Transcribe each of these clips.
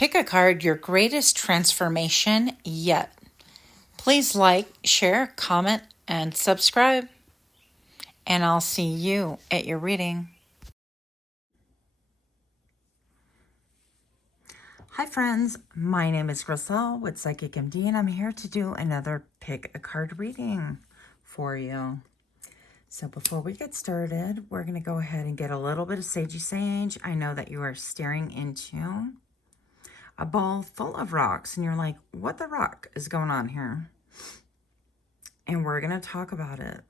Pick a card, your greatest transformation yet. Please like, share, comment, and subscribe. And I'll see you at your reading. Hi friends, my name is Crystal with Psychic MD, and I'm here to do another Pick a Card reading for you. So before we get started, we're going to go ahead and get a little bit of sagey sage. I know that you are staring into a bowl full of rocks, and you're like, what the rock is going on here? And we're going to talk about it.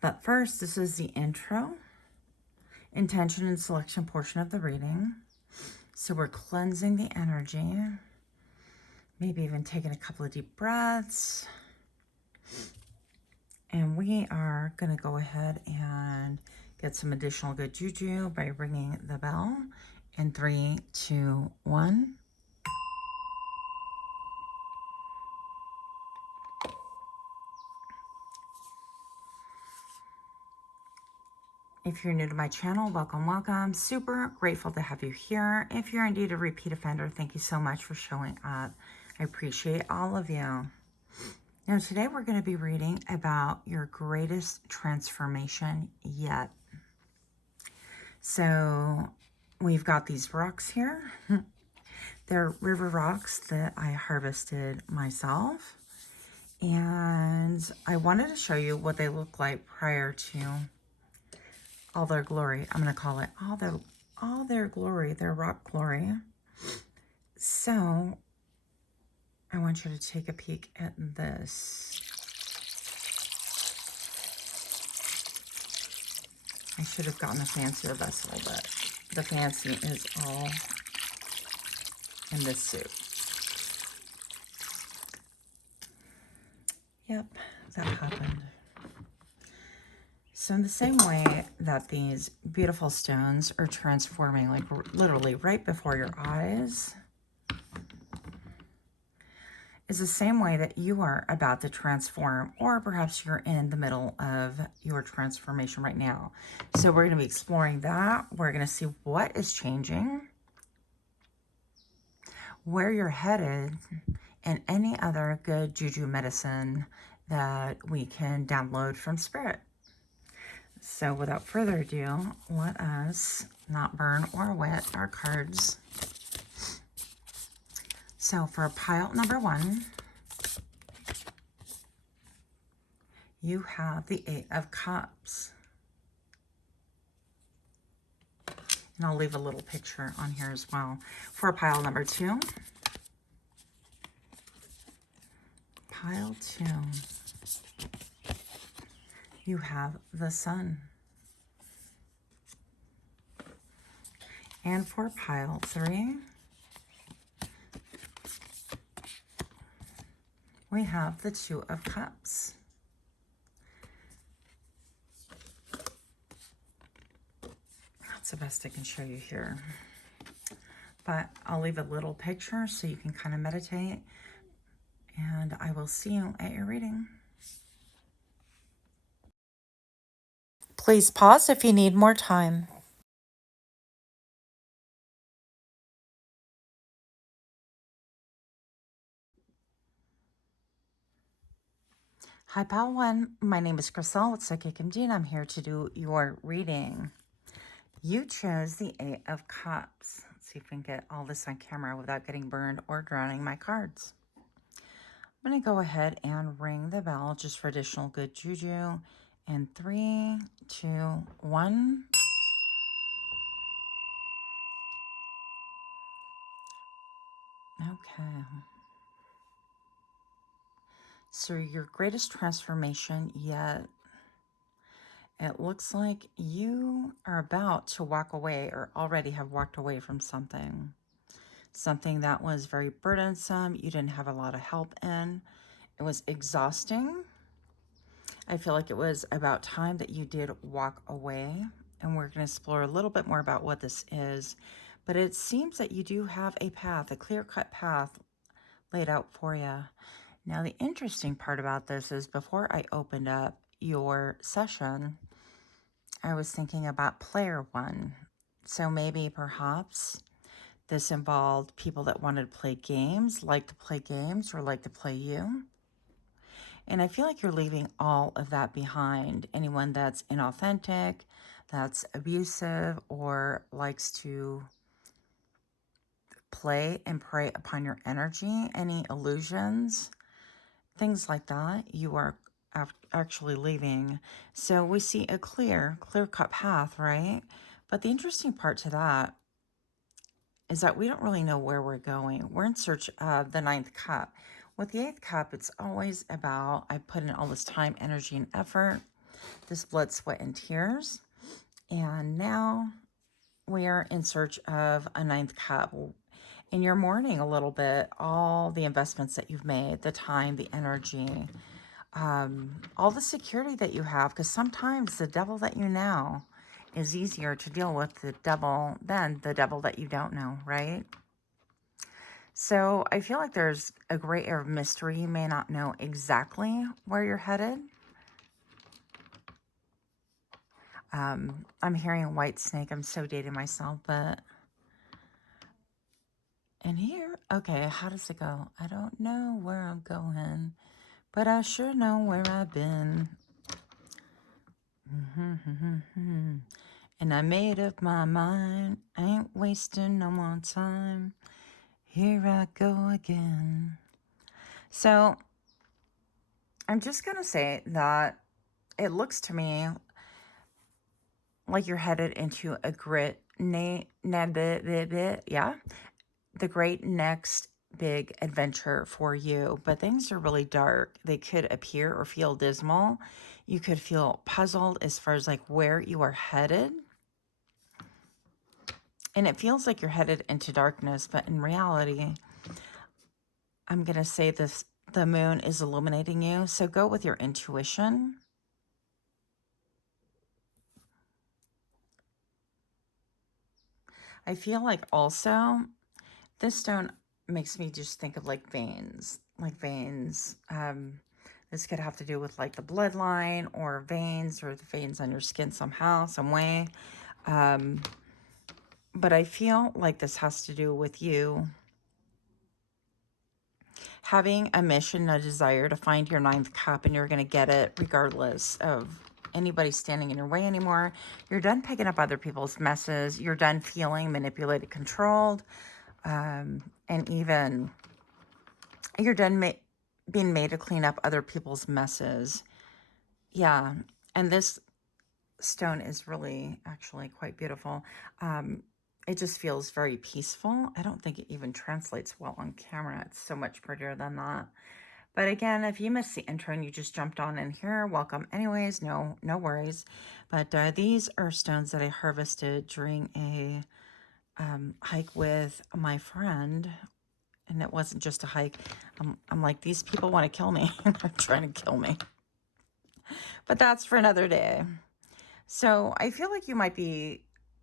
But first, this is the intro, intention, and selection portion of the reading. So we're cleansing the energy, maybe even taking a couple of deep breaths. And we are going to go ahead and get some additional good juju by ringing the bell in 3, 2, 1. If you're new to my channel, welcome, welcome. Super grateful to have you here. If you're indeed a repeat offender, thank you so much for showing up. I appreciate all of you. Now, today we're going to be reading about your greatest transformation yet. So we've got these rocks here. They're river rocks that I harvested myself. And I wanted to show you what they look like prior to all their glory. I'm going to call it all their glory, their rock glory. So I want you to take a peek at this. I should have gotten a fancier vessel, but the fancy is all in this soup. Yep, that happened. So in the same way that these beautiful stones are transforming, like literally right before your eyes, is the same way that you are about to transform, or perhaps you're in the middle of your transformation right now. So we're going to be exploring that. We're going to see what is changing, where you're headed, and any other good juju medicine that we can download from Spirit. So without further ado, let us not burn or wet our cards. So for pile number 1, you have the 8 of Cups. And I'll leave a little picture on here as well. For pile number 2, pile 2, you have the Sun. And for pile 3, we have the 2 of Cups. That's the best I can show you here. But I'll leave a little picture so you can kind of meditate. And I will see you at your reading. Please pause if you need more time. Hi, pile 1. My name is Crystal with Psychic MD, and I'm here to do your reading. You chose the 8 of Cups. Let's see if we can get all this on camera without getting burned or drowning my cards. I'm going to go ahead and ring the bell just for additional good juju. In 3, 2, 1. Okay. So your greatest transformation yet. It looks like you are about to walk away or already have walked away from something. Something that was very burdensome. You didn't have a lot of help in. It was exhausting. I feel like it was about time that you did walk away. And we're going to explore a little bit more about what this is. But it seems that you do have a path, a clear-cut path laid out for you. Now, the interesting part about this is before I opened up your session, I was thinking about player 1. So maybe perhaps this involved people that wanted to play games, like to play games, or like to play you. And I feel like you're leaving all of that behind. Anyone that's inauthentic, that's abusive, or likes to play and prey upon your energy, any illusions, things like that, you are actually leaving. So we see a clear-cut path, right? But the interesting part to that is that we don't really know where we're going. We're in search of the ninth cup. With the eighth cup, it's always about, I put in all this time, energy, and effort, this blood, sweat, and tears. And now we are in search of a ninth cup. And you're mourning a little bit all the investments that you've made, the time, the energy, all the security that you have. Because sometimes the devil that you know is easier to deal with the devil than the devil that you don't know, right? So I feel like there's a great air of mystery. You may not know exactly where you're headed. I'm hearing white snake. I'm so dating myself, but... And here, okay, how does it go? I don't know where I'm going, but I sure know where I've been. And I made up my mind. I ain't wasting no more time. Here I go again. So I'm just going to say that it looks to me like you're headed into a the great next big adventure for you. But things are really dark. They could appear or feel dismal. You could feel puzzled as far as like where you are headed. And it feels like you're headed into darkness, but in reality, I'm going to say this, the moon is illuminating you. So go with your intuition. I feel like also this stone makes me just think of like veins, this could have to do with like the bloodline or veins or the veins on your skin somehow, some way. But I feel like this has to do with you having a mission, a desire to find your ninth cup, and you're going to get it regardless of anybody standing in your way anymore. You're done picking up other people's messes. You're done feeling manipulated, controlled, and even you're done being made to clean up other people's messes. Yeah, and this stone is really actually quite beautiful. It just feels very peaceful. I don't think it even translates well on camera. It's so much prettier than that. But again, if you missed the intro and you just jumped on in here, welcome anyways. No worries. But these are stones that I harvested during a hike with my friend. And it wasn't just a hike. I'm like, these people want to kill me. They're trying to kill me. But that's for another day. So I feel like you might be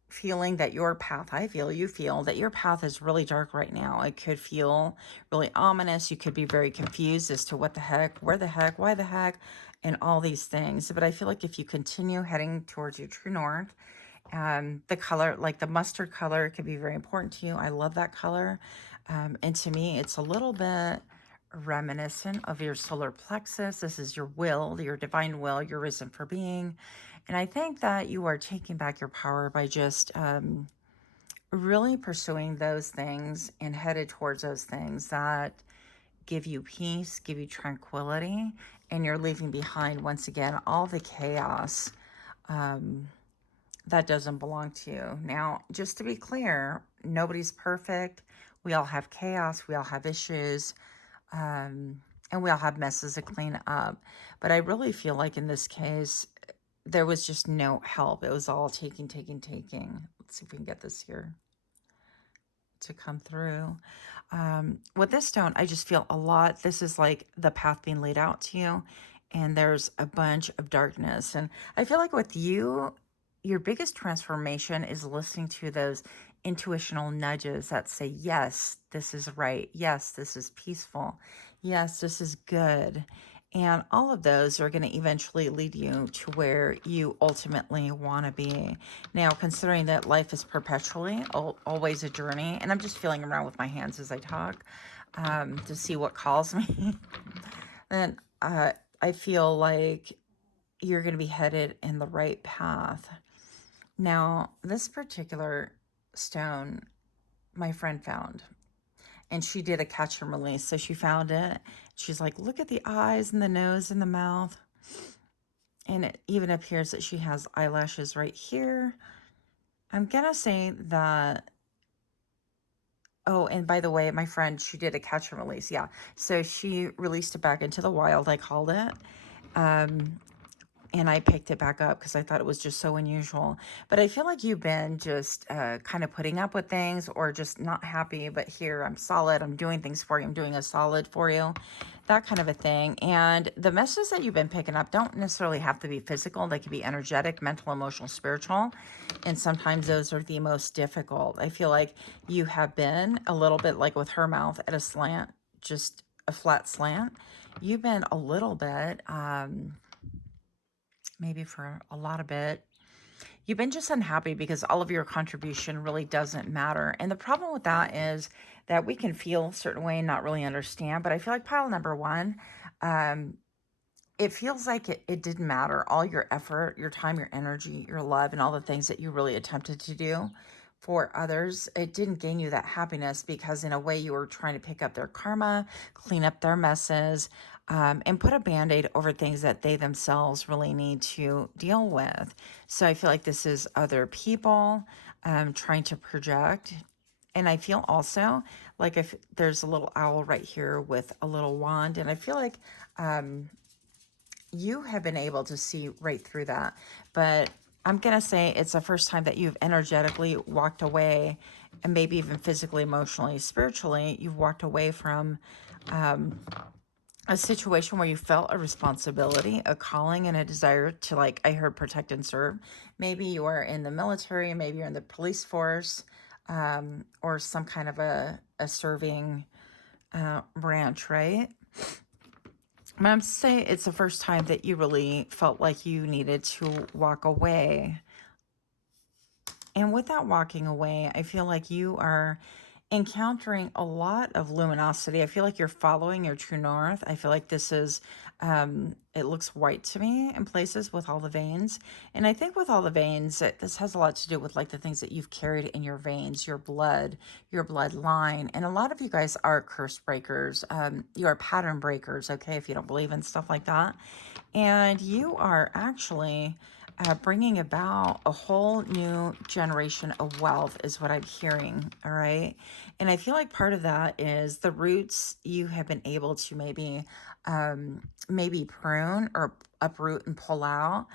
feeling that your path, you feel that your path is really dark right now. It could feel really ominous. You could be very confused as to what the heck, where the heck, why the heck, and all these things. But I feel like if you continue heading towards your true north, the color, like the mustard color, could be very important to you. I love that color. And to me, it's a little bit reminiscent of your solar plexus. This is your will, your divine will, your reason for being. And I think that you are taking back your power by just really pursuing those things and headed towards those things that give you peace, give you tranquility, and you're leaving behind, once again, all the chaos that doesn't belong to you. Now, just to be clear, nobody's perfect. We all have chaos. We all have issues. And we all have messes to clean up. But I really feel like in this case, there was just no help. It was all taking. Let's see if we can get this here to come through. With this stone, I just feel a lot. This is like the path being laid out to you. And there's a bunch of darkness. And I feel like with you, your biggest transformation is listening to those intuitional nudges that say, yes, this is right. Yes, this is peaceful. Yes, this is good. And all of those are going to eventually lead you to where you ultimately want to be. Now, considering that life is perpetually always a journey, and I'm just feeling around with my hands as I talk to see what calls me, and I feel like you're going to be headed in the right path. Now, this particular stone, my friend found, and she did a catch and release. So she found it. She's like, look at the eyes and the nose and the mouth. And it even appears that she has eyelashes right here. I'm going to say that, oh, and by the way, my friend, she did a catch and release. Yeah. So she released it back into the wild, I called it. And I picked it back up because I thought it was just so unusual. But I feel like you've been just kind of putting up with things or just not happy. But here, I'm solid. I'm doing things for you. I'm doing a solid for you. That kind of a thing. And the messages that you've been picking up don't necessarily have to be physical. They can be energetic, mental, emotional, spiritual. And sometimes those are the most difficult. I feel like you have been a little bit like with her mouth at a slant, just a flat slant. You've been a little bit... maybe for a lot of it, you've been just unhappy because all of your contribution really doesn't matter. And the problem with that is that we can feel a certain way and not really understand. But I feel like pile number one, it feels like it didn't matter. All your effort, your time, your energy, your love, and all the things that you really attempted to do for others, it didn't gain you that happiness because in a way you were trying to pick up their karma, clean up their messes, and put a band-aid over things that they themselves really need to deal with. So I feel like this is other people trying to project. And I feel also like if there's a little owl right here with a little wand, and I feel like you have been able to see right through that. But I'm going to say it's the first time that you've energetically walked away, and maybe even physically, emotionally, spiritually, you've walked away from a situation where you felt a responsibility, a calling, and a desire to, like, I heard protect and serve. Maybe you are in the military, maybe you're in the police force, or some kind of a serving branch, right? I'm saying it's the first time that you really felt like you needed to walk away. And with that walking away, I feel like you are encountering a lot of luminosity. I feel like you're following your true north. I feel like this is, it looks white to me in places with all the veins. And I think with all the veins, this has a lot to do with like the things that you've carried in your veins, your blood, your bloodline. And a lot of you guys are curse breakers. You are pattern breakers, okay, if you don't believe in stuff like that. And you are actually bringing about a whole new generation of wealth is what I'm hearing, all right? And I feel like part of that is the roots you have been able to maybe prune or uproot and pull out,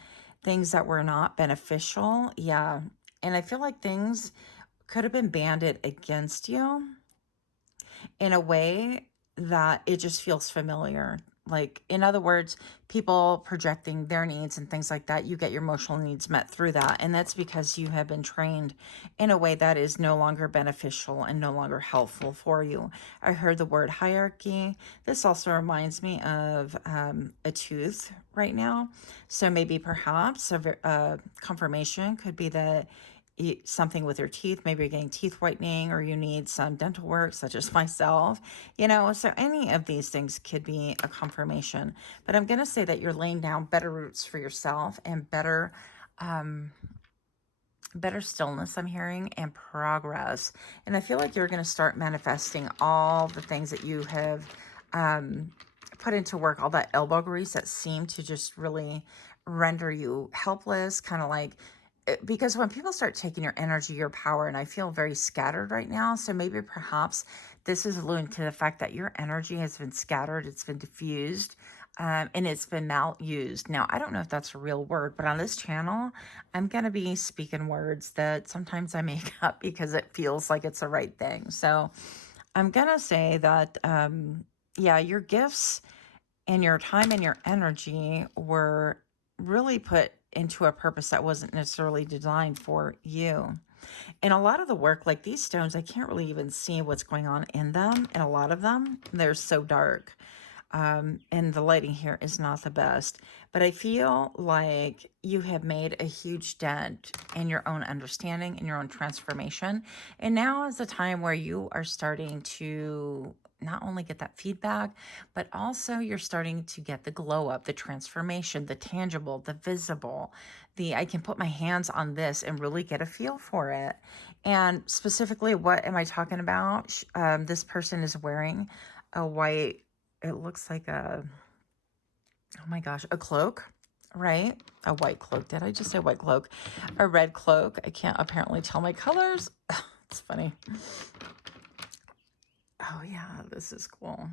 things that were not beneficial. Yeah. And I feel like things could have been banded against you in a way that it just feels familiar. Like, in other words, people projecting their needs and things like that, you get your emotional needs met through that. And that's because you have been trained in a way that is no longer beneficial and no longer helpful for you. I heard the word hierarchy. This also reminds me of a tooth right now. So maybe perhaps a confirmation could be that something with your teeth, maybe you're getting teeth whitening or you need some dental work, such as myself, so any of these things could be a confirmation. But I'm going to say that you're laying down better roots for yourself and better stillness, I'm hearing, and progress. And I feel like you're going to start manifesting all the things that you have put into work, all that elbow grease that seemed to just really render you helpless, kind of like, because when people start taking your energy, your power, and I feel very scattered right now. So maybe perhaps this is alluding to the fact that your energy has been scattered, it's been diffused, and it's been malused. Now, I don't know if that's a real word, but on this channel, I'm going to be speaking words that sometimes I make up because it feels like it's the right thing. So I'm going to say that, yeah, your gifts and your time and your energy were really put into a purpose that wasn't necessarily designed for you. And a lot of the work, like these stones, I can't really even see what's going on in them. And a lot of them, they're so dark. and the lighting here is not the best, but I feel like you have made a huge dent in your own understanding, in your own transformation. And now is the time where you are starting to not only get that feedback, but also you're starting to get the glow up, the transformation, the tangible, the visible, the I can put my hands on this and really get a feel for it. And specifically, what am I talking about? This person is wearing a white, it looks like a, oh my gosh, a cloak, right? A white cloak. Did I just say white cloak? A red cloak. I can't apparently tell my colors. It's funny. Oh yeah, this is cool.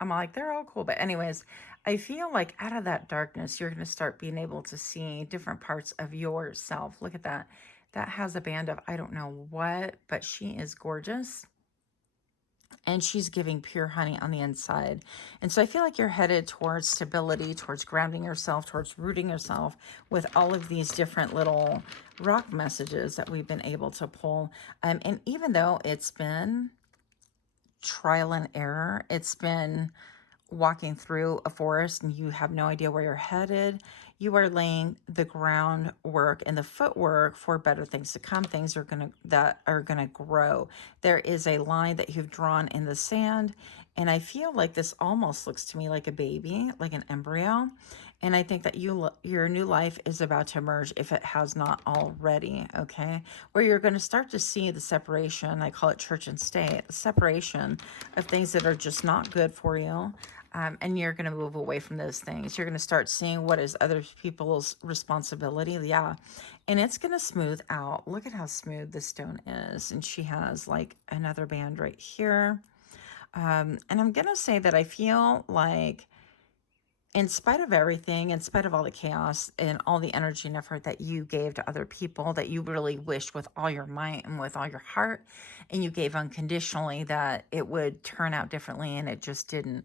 I'm like, they're all cool. But anyways, I feel like out of that darkness, you're going to start being able to see different parts of yourself. Look at that. That has a band of, I don't know what, but she is gorgeous. And she's giving pure honey on the inside. And so I feel like you're headed towards stability, towards grounding yourself, towards rooting yourself with all of these different little rock messages that we've been able to pull. And even though it's been trial and error, it's been walking through a forest and you have no idea where you're headed, you are laying the groundwork and the footwork for better things to come. Things are that are gonna grow. There is a line that you've drawn in the sand, and I feel like this almost looks to me like a baby, like an embryo. And I think that your new life is about to emerge if it has not already, okay? Where you're going to start to see the separation, I call it church and state, the separation of things that are just not good for you. And you're going to move away from those things. You're going to start seeing what is other people's responsibility. Yeah. And it's going to smooth out. Look at how smooth this stone is. And she has like another band right here. And I'm going to say that I feel like in spite of everything, in spite of all the chaos and all the energy and effort that you gave to other people, that you really wished with all your might and with all your heart, and you gave unconditionally that it would turn out differently, and it just didn't.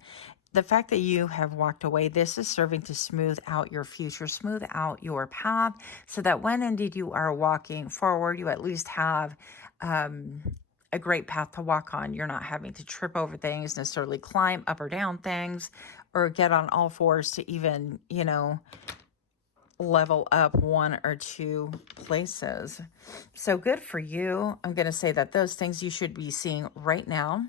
The fact that you have walked away, this is serving to smooth out your future, smooth out your path, so that when indeed you are walking forward, you at least have a great path to walk on. You're not having to trip over things, necessarily climb up or down things, or get on all fours to even, level up one or two places. So good for you. I'm going to say that those things you should be seeing right now.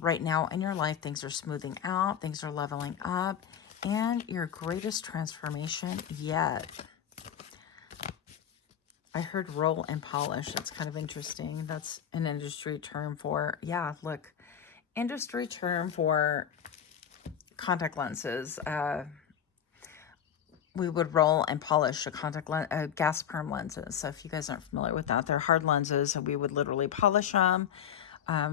Right now in your life, things are smoothing out, things are leveling up, and your greatest transformation yet. I heard roll and polish. That's kind of interesting. That's an industry term for, yeah, look, industry term for contact lenses. We would roll and polish a contact lens, gas perm lenses. So if you guys aren't familiar with that, they're hard lenses, and we would literally polish them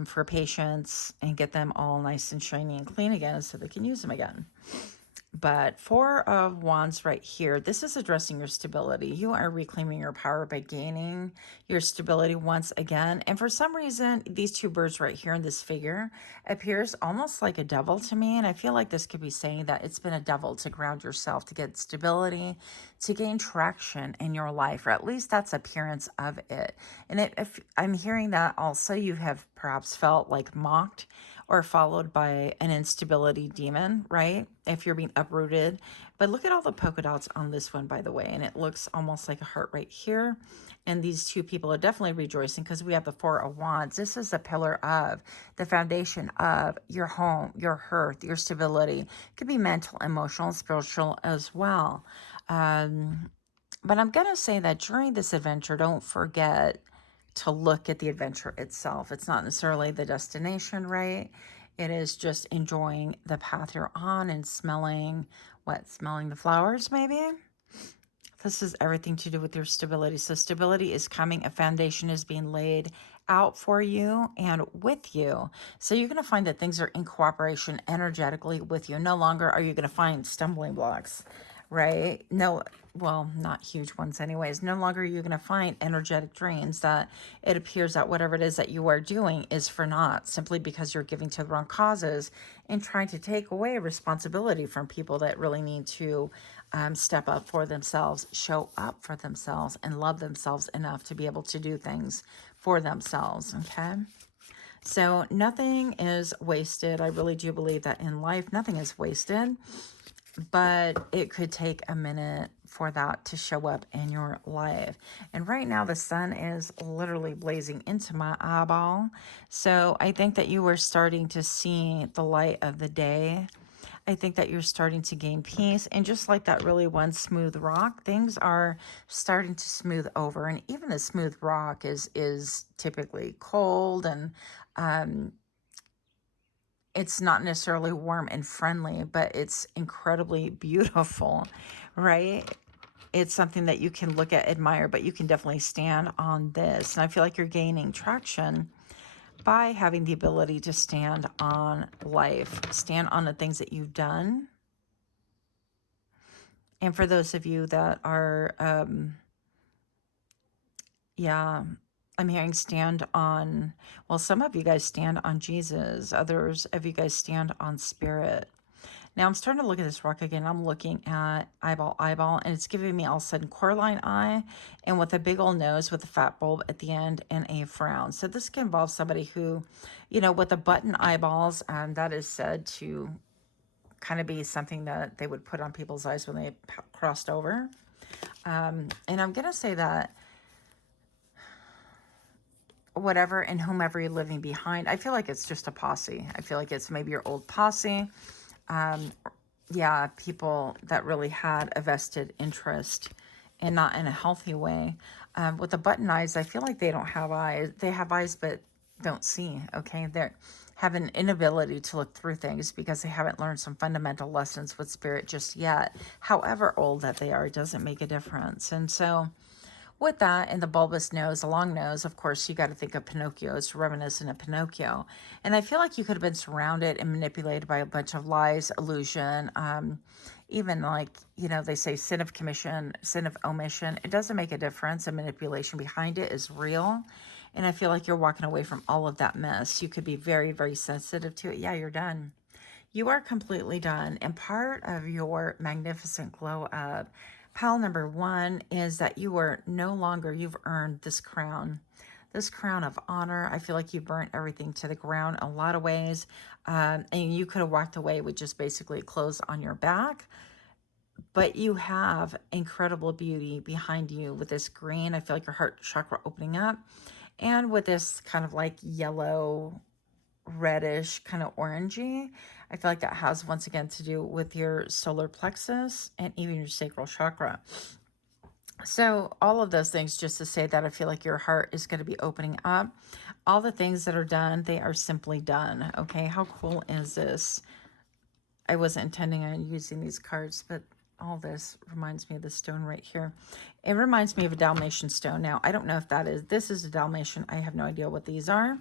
for patients and get them all nice and shiny and clean again so they can use them again. But Four of Wands right here, this is addressing your stability. You are reclaiming your power by gaining your stability once again. And for some reason, these two birds right here in this figure appears almost like a devil to me. And I feel like this could be saying that it's been a devil to ground yourself, to get stability, to gain traction in your life, or at least that's appearance of it. And if I'm hearing that also, you have perhaps felt like mocked or followed by an instability demon, right? If you're being uprooted. But look at all the polka dots on this one, by the way. And it looks almost like a heart right here. And these two people are definitely rejoicing because we have the Four of Wands. This is the pillar of, the foundation of your home, your hearth, your stability. It could be mental, emotional, spiritual as well. But I'm going to say that during this adventure, don't forget to look at the adventure itself. It's not necessarily the destination, right? It is just enjoying the path you're on and smelling the flowers, maybe. This is everything to do with your stability. So stability is coming. A foundation is being laid out for you and with you. So you're going to find that things are in cooperation energetically with you. No longer are you going to find stumbling blocks, right? No, well, not huge ones anyways. No longer are you going to find energetic drains that it appears that whatever it is that you are doing is for naught, simply because you're giving to the wrong causes and trying to take away responsibility from people that really need to step up for themselves, show up for themselves, and love themselves enough to be able to do things for themselves, okay? So nothing is wasted. I really do believe that in life, nothing is wasted, but it could take a minute for that to show up in your life. And right now the sun is literally blazing into my eyeball. So I think that you are starting to see the light of the day. I think that you're starting to gain peace. And just like that really one smooth rock, things are starting to smooth over. And even the smooth rock is typically cold, and it's not necessarily warm and friendly, but it's incredibly beautiful, right? It's something that you can look at, admire, but you can definitely stand on this. And I feel like you're gaining traction by having the ability to stand on life, stand on the things that you've done. And for those of you that are, yeah, I'm hearing stand on, well, some of you guys stand on Jesus. Others of you guys stand on spirit. Now I'm starting to look at this rock again. I'm looking at eyeball, and it's giving me all of a sudden Coraline eye, and with a big old nose with a fat bulb at the end and a frown. So this can involve somebody who, with the button eyeballs, and that is said to kind of be something that they would put on people's eyes when they crossed over. And I'm going to say that whatever and whomever you're leaving behind, I feel like it's just a posse. I feel like it's maybe your old posse. Yeah, people that really had a vested interest and not in a healthy way. With the button eyes, I feel like they don't have eyes. They have eyes but don't see, okay? They have an inability to look through things because they haven't learned some fundamental lessons with spirit just yet. However old that they are, it doesn't make a difference. And so with that and the bulbous nose, the long nose, of course, you got to think of Pinocchio. It's reminiscent of Pinocchio. And I feel like you could have been surrounded and manipulated by a bunch of lies, illusion, even like, they say sin of commission, sin of omission. It doesn't make a difference. The manipulation behind it is real. And I feel like you're walking away from all of that mess. You could be very, very sensitive to it. Yeah, you're done. You are completely done. And part of your magnificent glow up, pile number one, is that you are no longer, you've earned this crown of honor. I feel like you burnt everything to the ground in a lot of ways. And you could have walked away with just basically clothes on your back. But you have incredible beauty behind you with this green. I feel like your heart chakra opening up. And with this kind of like yellow, reddish, kind of orangey. I feel like that has once again to do with your solar plexus and even your sacral chakra. So all of those things just to say that I feel like your heart is going to be opening up. All the things that are done, they are simply done. Okay, how cool is this? I wasn't intending on using these cards, but all this reminds me of the stone right here. It reminds me of a Dalmatian stone. Now, I don't know if this is a Dalmatian. I have no idea what these are.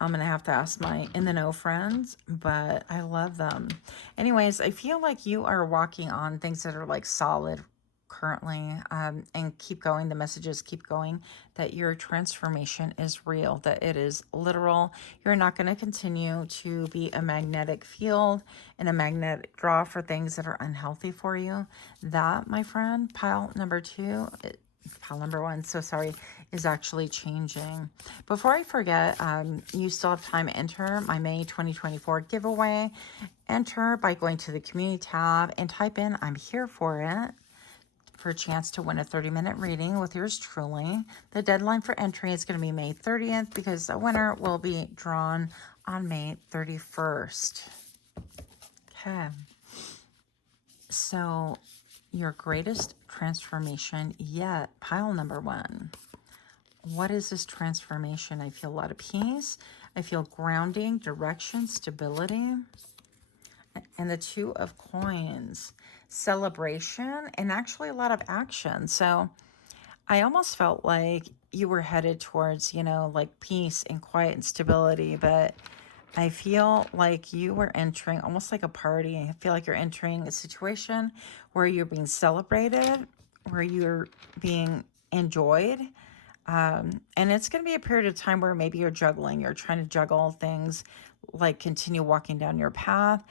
I'm going to have to ask my in the know friends, but I love them. Anyways, I feel like you are walking on things that are like solid currently, and keep going. The messages keep going that your transformation is real, that it is literal. You're not going to continue to be a magnetic field and a magnetic draw for things that are unhealthy for you. That, my friend, pile number one, so sorry, is actually changing. Before I forget, you still have time to enter my May 2024 giveaway. Enter by going to the community tab and type in "I'm here for it" for a chance to win a 30-minute reading with yours truly. The deadline for entry is going to be May 30th because a winner will be drawn on May 31st. Okay. So your greatest transformation yet, pile number one. What is this transformation? I feel a lot of peace. I feel grounding, direction, stability. And the Two of Coins, celebration, and actually a lot of action. So I almost felt like you were headed towards, like peace and quiet and stability, but I feel like you were entering almost like a party. I feel like you're entering a situation where you're being celebrated, where you're being enjoyed. And it's going to be a period of time where maybe you're juggling, you're trying to juggle things, like continue walking down your path,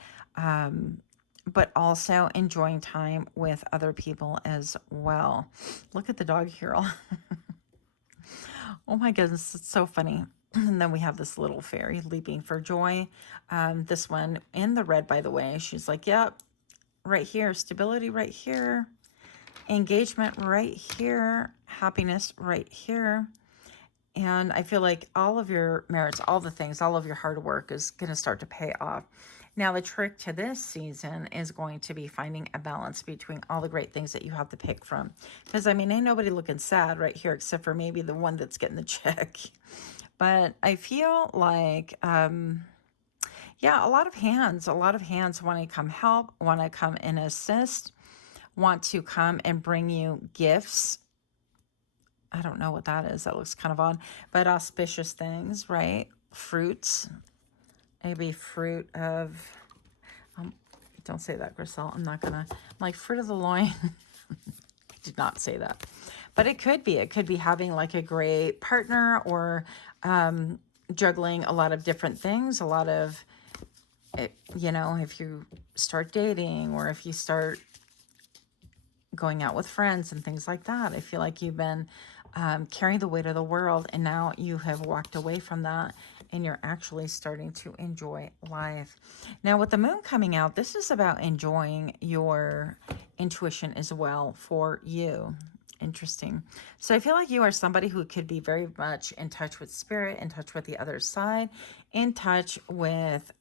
but also enjoying time with other people as well. Look at the dog here. Oh my goodness, it's so funny. And then we have this little fairy leaping for joy. This one in the red, by the way, she's like, yep, right here, stability right here, engagement right here, happiness right here. And I feel like all of your merits, all the things, all of your hard work is going to start to pay off. Now, the trick to this season is going to be finding a balance between all the great things that you have to pick from. Because, I mean, ain't nobody looking sad right here except for maybe the one that's getting the check. But I feel like, yeah, a lot of hands want to come help, want to come and assist, want to come and bring you gifts. I don't know what that is. That looks kind of odd, but auspicious things, right? Fruits, maybe fruit of, don't say that, Griselle. I'm not gonna, like fruit of the loin. I did not say that, but it could be having like a great partner, or juggling a lot of different things, a lot of, you know, if you start dating or if you start going out with friends and things like that. I feel like you've been carrying the weight of the world, and now you have walked away from that and you're actually starting to enjoy life. Now, with the moon coming out, this is about enjoying your intuition as well for you. Interesting. So I feel like you are somebody who could be very much in touch with spirit, in touch with the other side, in touch with,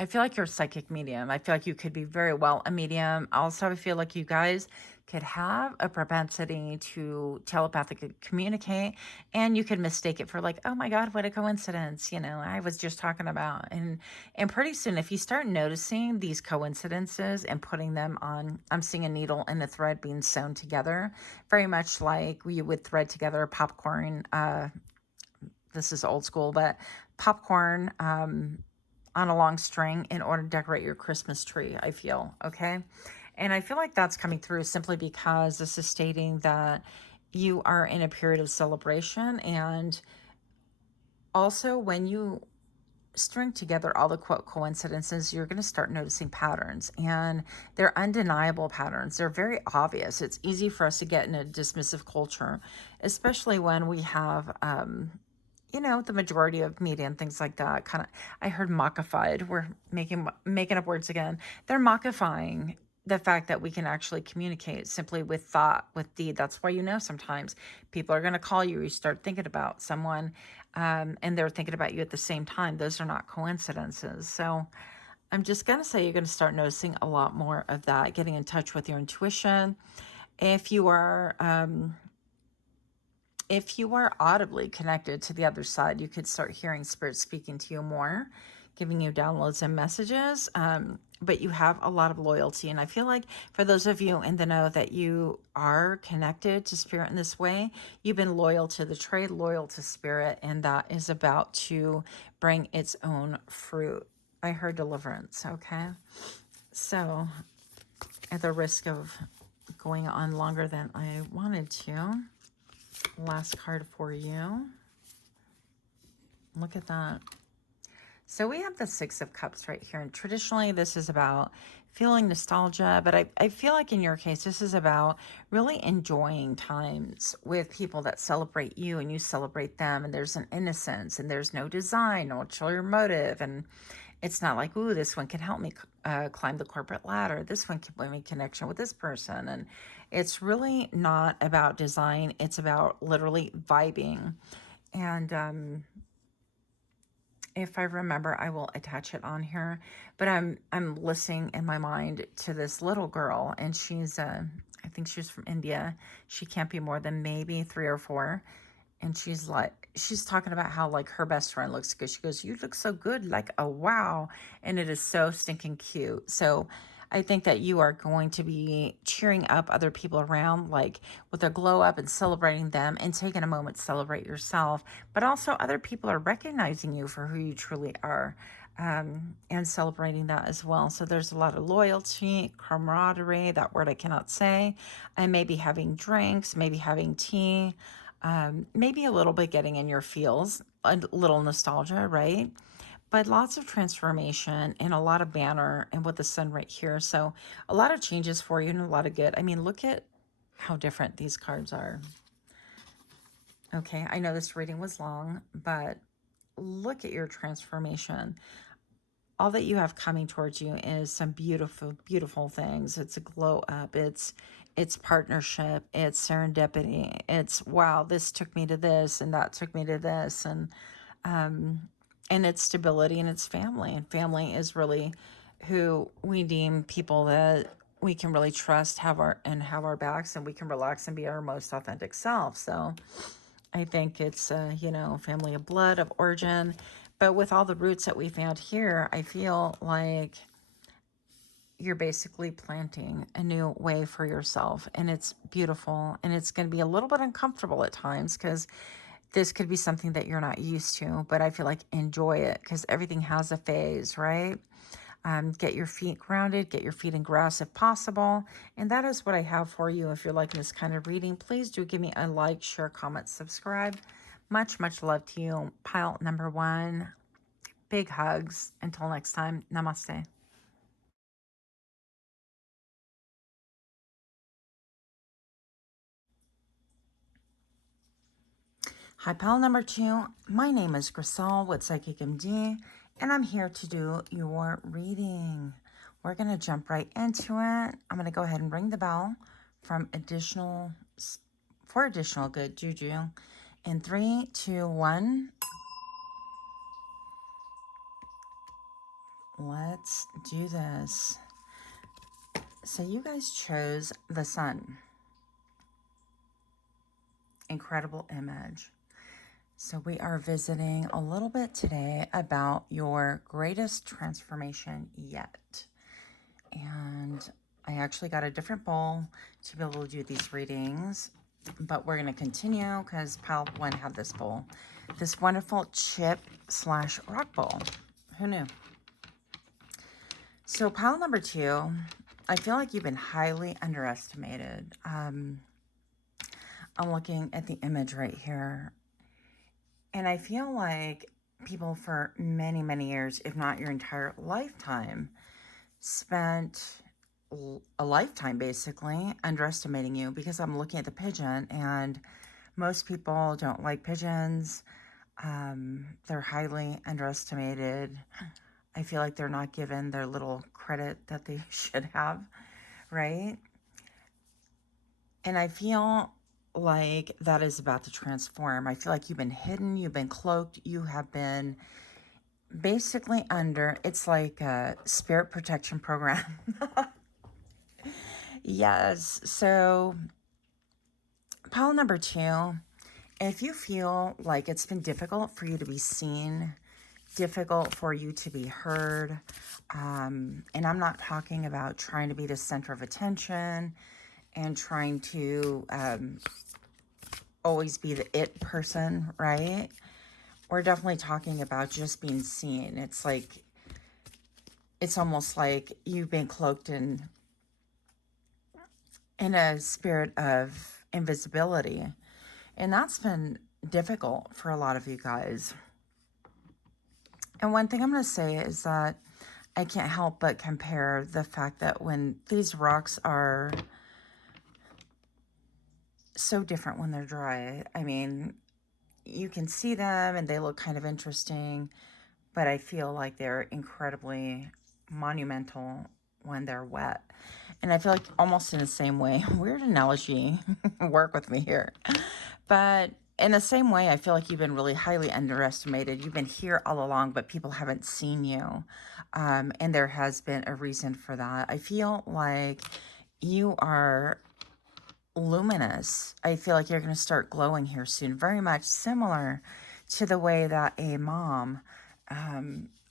I feel like you're a psychic medium. I feel like you could be very well a medium. Also, I feel like you guys could have a propensity to telepathically communicate, and you could mistake it for like, oh my God, what a coincidence. You know, I was just talking about, and pretty soon, if you start noticing these coincidences and putting them on, I'm seeing a needle and a thread being sewn together, very much like we would thread together popcorn. This is old school, but popcorn, on a long string in order to decorate your Christmas tree, I feel, okay? And I feel like that's coming through simply because this is stating that you are in a period of celebration, and also when you string together all the quote coincidences, you're going to start noticing patterns, and they're undeniable patterns. They're very obvious. It's easy for us to get in a dismissive culture, especially when we have, you know, the majority of media and things like that kind of, I heard mockified. We're making up words again. They're mockifying the fact that we can actually communicate simply with thought, with deed. That's why, you know, sometimes people are going to call you. You start thinking about someone, and they're thinking about you at the same time. Those are not coincidences. So I'm just going to say you're going to start noticing a lot more of that, getting in touch with your intuition. If you are audibly connected to the other side, you could start hearing spirit speaking to you more, giving you downloads and messages. But you have a lot of loyalty. And I feel like for those of you in the know that you are connected to spirit in this way, you've been loyal to the trade, loyal to spirit, and that is about to bring its own fruit. I heard deliverance, okay? So at the risk of going on longer than I wanted to, last card for you. Look at that. So we have the Six of Cups right here. And traditionally, this is about feeling nostalgia. But I feel like in your case, this is about really enjoying times with people that celebrate you and you celebrate them. And there's an innocence and there's no design, no ulterior motive. And it's not like, ooh, this one can help me climb the corporate ladder. This one can bring me connection with this person. And it's really not about design. It's about literally vibing. And if I remember, I will attach it on here. But I'm listening in my mind to this little girl, and she's I think she's from India. She can't be more than maybe 3 or 4. And she's talking about how like her best friend looks good. She goes, "You look so good," like, oh wow. And it is so stinking cute. So I think that you are going to be cheering up other people around, like with a glow up, and celebrating them and taking a moment to celebrate yourself. But also other people are recognizing you for who you truly are, and celebrating that as well. So there's a lot of loyalty, camaraderie, that word I cannot say, and maybe having drinks, maybe having tea, maybe a little bit getting in your feels, a little nostalgia, right? But lots of transformation and a lot of banner, and with the sun right here. So a lot of changes for you and a lot of good. I mean, look at how different these cards are. Okay, I know this reading was long, but look at your transformation. All that you have coming towards you is some beautiful, beautiful things. It's a glow up. It's partnership. It's serendipity. It's, wow, this took me to this and that took me to this. And it's stability and it's family. And family is really who we deem people that we can really trust, have our backs, and we can relax and be our most authentic self. So I think it's, family of blood, of origin. But with all the roots that we found here, I feel like you're basically planting a new way for yourself. And it's beautiful. And it's going to be a little bit uncomfortable at times because this could be something that you're not used to. But I feel like enjoy it because everything has a phase, right? Get your feet grounded, get your feet in grass if possible. And that is what I have for you. If you're liking this kind of reading, please do give me a like, share, comment, subscribe. Much, much love to you. Pile number 1. Big hugs. Until next time, namaste. Hi, pile number 2. My name is Grisel with Psychic MD, and I'm here to do your reading. We're going to jump right into it. I'm going to go ahead and ring the bell for additional good juju. In 3, 2, 1. Let's do this. So you guys chose the sun. Incredible image. So we are visiting a little bit today about your greatest transformation yet. And I actually got a different bowl to be able to do these readings, but we're going to continue because pile 1 had this bowl. This wonderful chip / rock bowl. Who knew? So pile number 2, I feel like you've been highly underestimated. I'm looking at the image right here. And I feel like people for many, many years, if not your entire lifetime, spent a lifetime basically underestimating you because I'm looking at the pigeon and most people don't like pigeons. They're highly underestimated. I feel like they're not given their little credit that they should have, right? And I feel like that is about to transform. I feel like you've been hidden, you've been cloaked, you have been basically under, it's like a spirit protection program. Yes, so pile number 2, if you feel like it's been difficult for you to be seen, difficult for you to be heard, and I'm not talking about trying to be the center of attention and trying to always be the it person, right? We're definitely talking about just being seen. It's like, it's almost like you've been cloaked in a spirit of invisibility. And that's been difficult for a lot of you guys. And one thing I'm going to say is that I can't help but compare the fact that when these rocks are so different when they're dry, I mean, you can see them and they look kind of interesting, but I feel like they're incredibly monumental when they're wet. And I feel like almost in the same way, weird analogy, work with me here. But in the same way, I feel like you've been really highly underestimated. You've been here all along, but people haven't seen you. And there has been a reason for that. I feel like you are luminous. I feel like you're going to start glowing here soon. Very much similar to the way that a mom,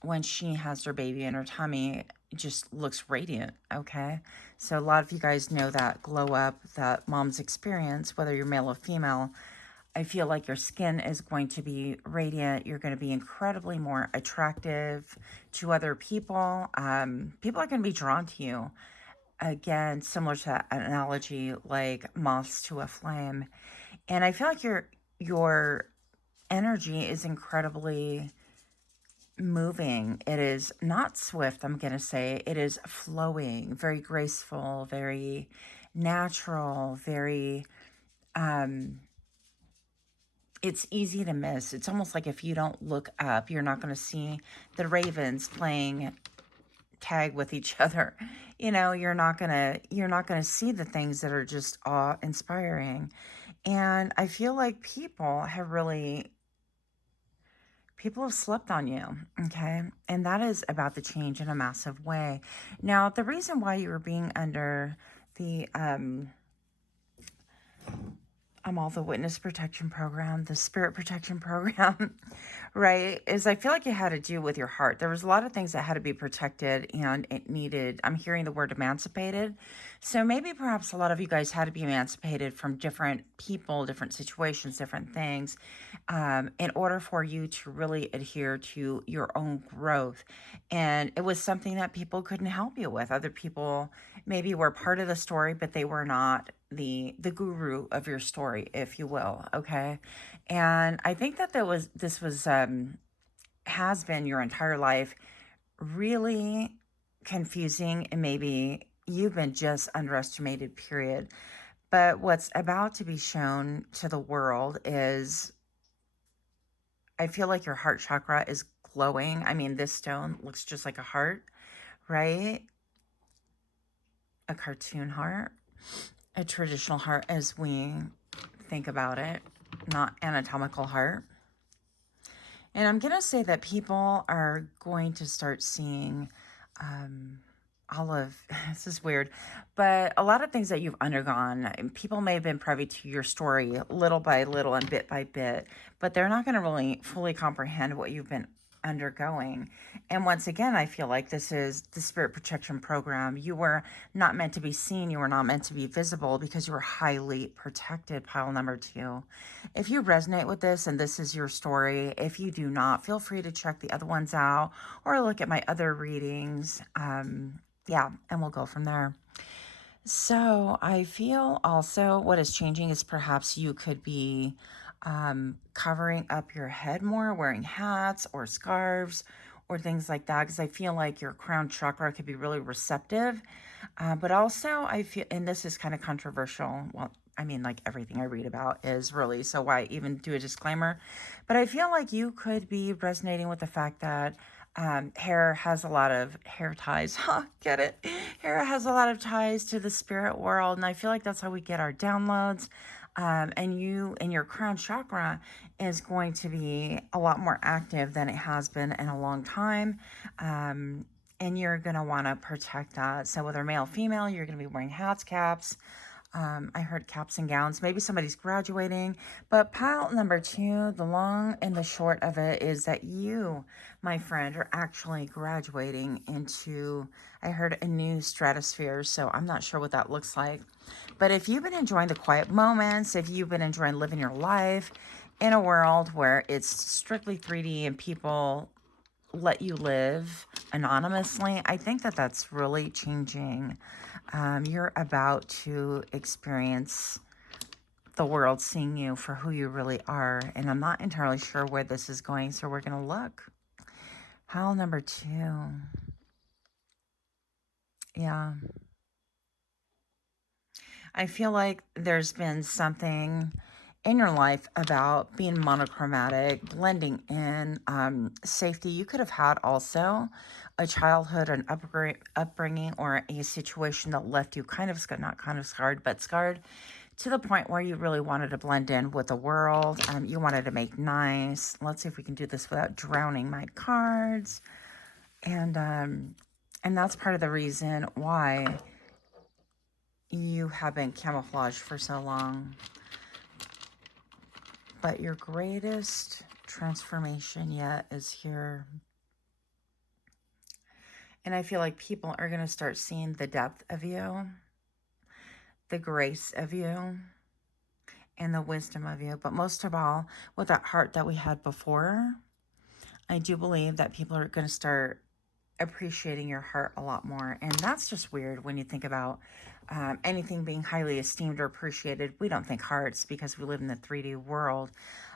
when she has her baby in her tummy, just looks radiant, okay? So a lot of you guys know that glow up that moms experience, whether you're male or female. I feel like your skin is going to be radiant. You're going to be incredibly more attractive to other people. People are going to be drawn to you. Again, similar to that analogy, like moths to a flame. And I feel like your energy is incredibly moving. It is not swift, I'm going to say. It is flowing, very graceful, very natural, very it's easy to miss. It's almost like if you don't look up, you're not going to see the ravens playing tag with each other. You know, you're not going to see the things that are just awe-inspiring. And I feel like people have slept on you, okay? And that is about to change in a massive way. Now, the reason why you were being under the all the witness protection program, the spirit protection program, right, is I feel like it had to do with your heart. There was a lot of things that had to be protected, and it needed, I'm hearing the word emancipated. So maybe perhaps a lot of you guys had to be emancipated from different people, different situations, different things, in order for you to really adhere to your own growth. And it was something that people couldn't help you with. Other people maybe were part of the story, but they were not the guru of your story, if you will. Okay. And I think that this was has been your entire life really confusing, and maybe you've been just underestimated, period. But what's about to be shown to the world is, I feel like your heart chakra is glowing. I mean, this stone looks just like a heart, right? A cartoon heart, a traditional heart as we think about it, not anatomical heart. And I'm going to say that people are going to start seeing all of, this is weird, but a lot of things that you've undergone, and people may have been privy to your story little by little and bit by bit, but they're not going to really fully comprehend what you've been undergoing. And once again, I feel like this is the spirit protection program. You were not meant to be seen. You were not meant to be visible because you were highly protected, pile number 2. If you resonate with this and this is your story, if you do not, feel free to check the other ones out or look at my other readings. Yeah, and we'll go from there. So I feel also what is changing is perhaps you could be covering up your head more, wearing hats or scarves or things like that, because I feel like your crown chakra could be really receptive. But also I feel, and this is kind of controversial. Well, I mean, like everything I read about is really, so why even do a disclaimer? But I feel like you could be resonating with the fact that hair has a lot of hair ties. Huh, get it? Hair has a lot of ties to the spirit world. And I feel like that's how we get our downloads. And you and your crown chakra is going to be a lot more active than it has been in a long time. And you're going to want to protect that. So whether male, female, you're going to be wearing hats, caps. I heard caps and gowns. Maybe somebody's graduating. But pile number 2, the long and the short of it is that you, my friend, are actually graduating into, I heard, a new stratosphere. So I'm not sure what that looks like. But if you've been enjoying the quiet moments, if you've been enjoying living your life in a world where it's strictly 3D and people let you live anonymously, I think that that's really changing. You're about to experience the world seeing you for who you really are. And I'm not entirely sure where this is going, so we're going to look. Pile number 2. Yeah. I feel like there's been something in your life about being monochromatic, blending in, safety. You could have had also a childhood, an upbringing, or a situation that left you kind of, not kind of scarred, but scarred to the point where you really wanted to blend in with the world. You wanted to make nice. Let's see if we can do this without drowning my cards. And that's part of the reason why you have been camouflaged for so long. But your greatest transformation yet is here. And I feel like people are going to start seeing the depth of you, the grace of you, and the wisdom of you. But most of all, with that heart that we had before, I do believe that people are going to start appreciating your heart a lot more. And that's just weird when you think about anything being highly esteemed or appreciated. We don't think hearts because we live in the 3D world.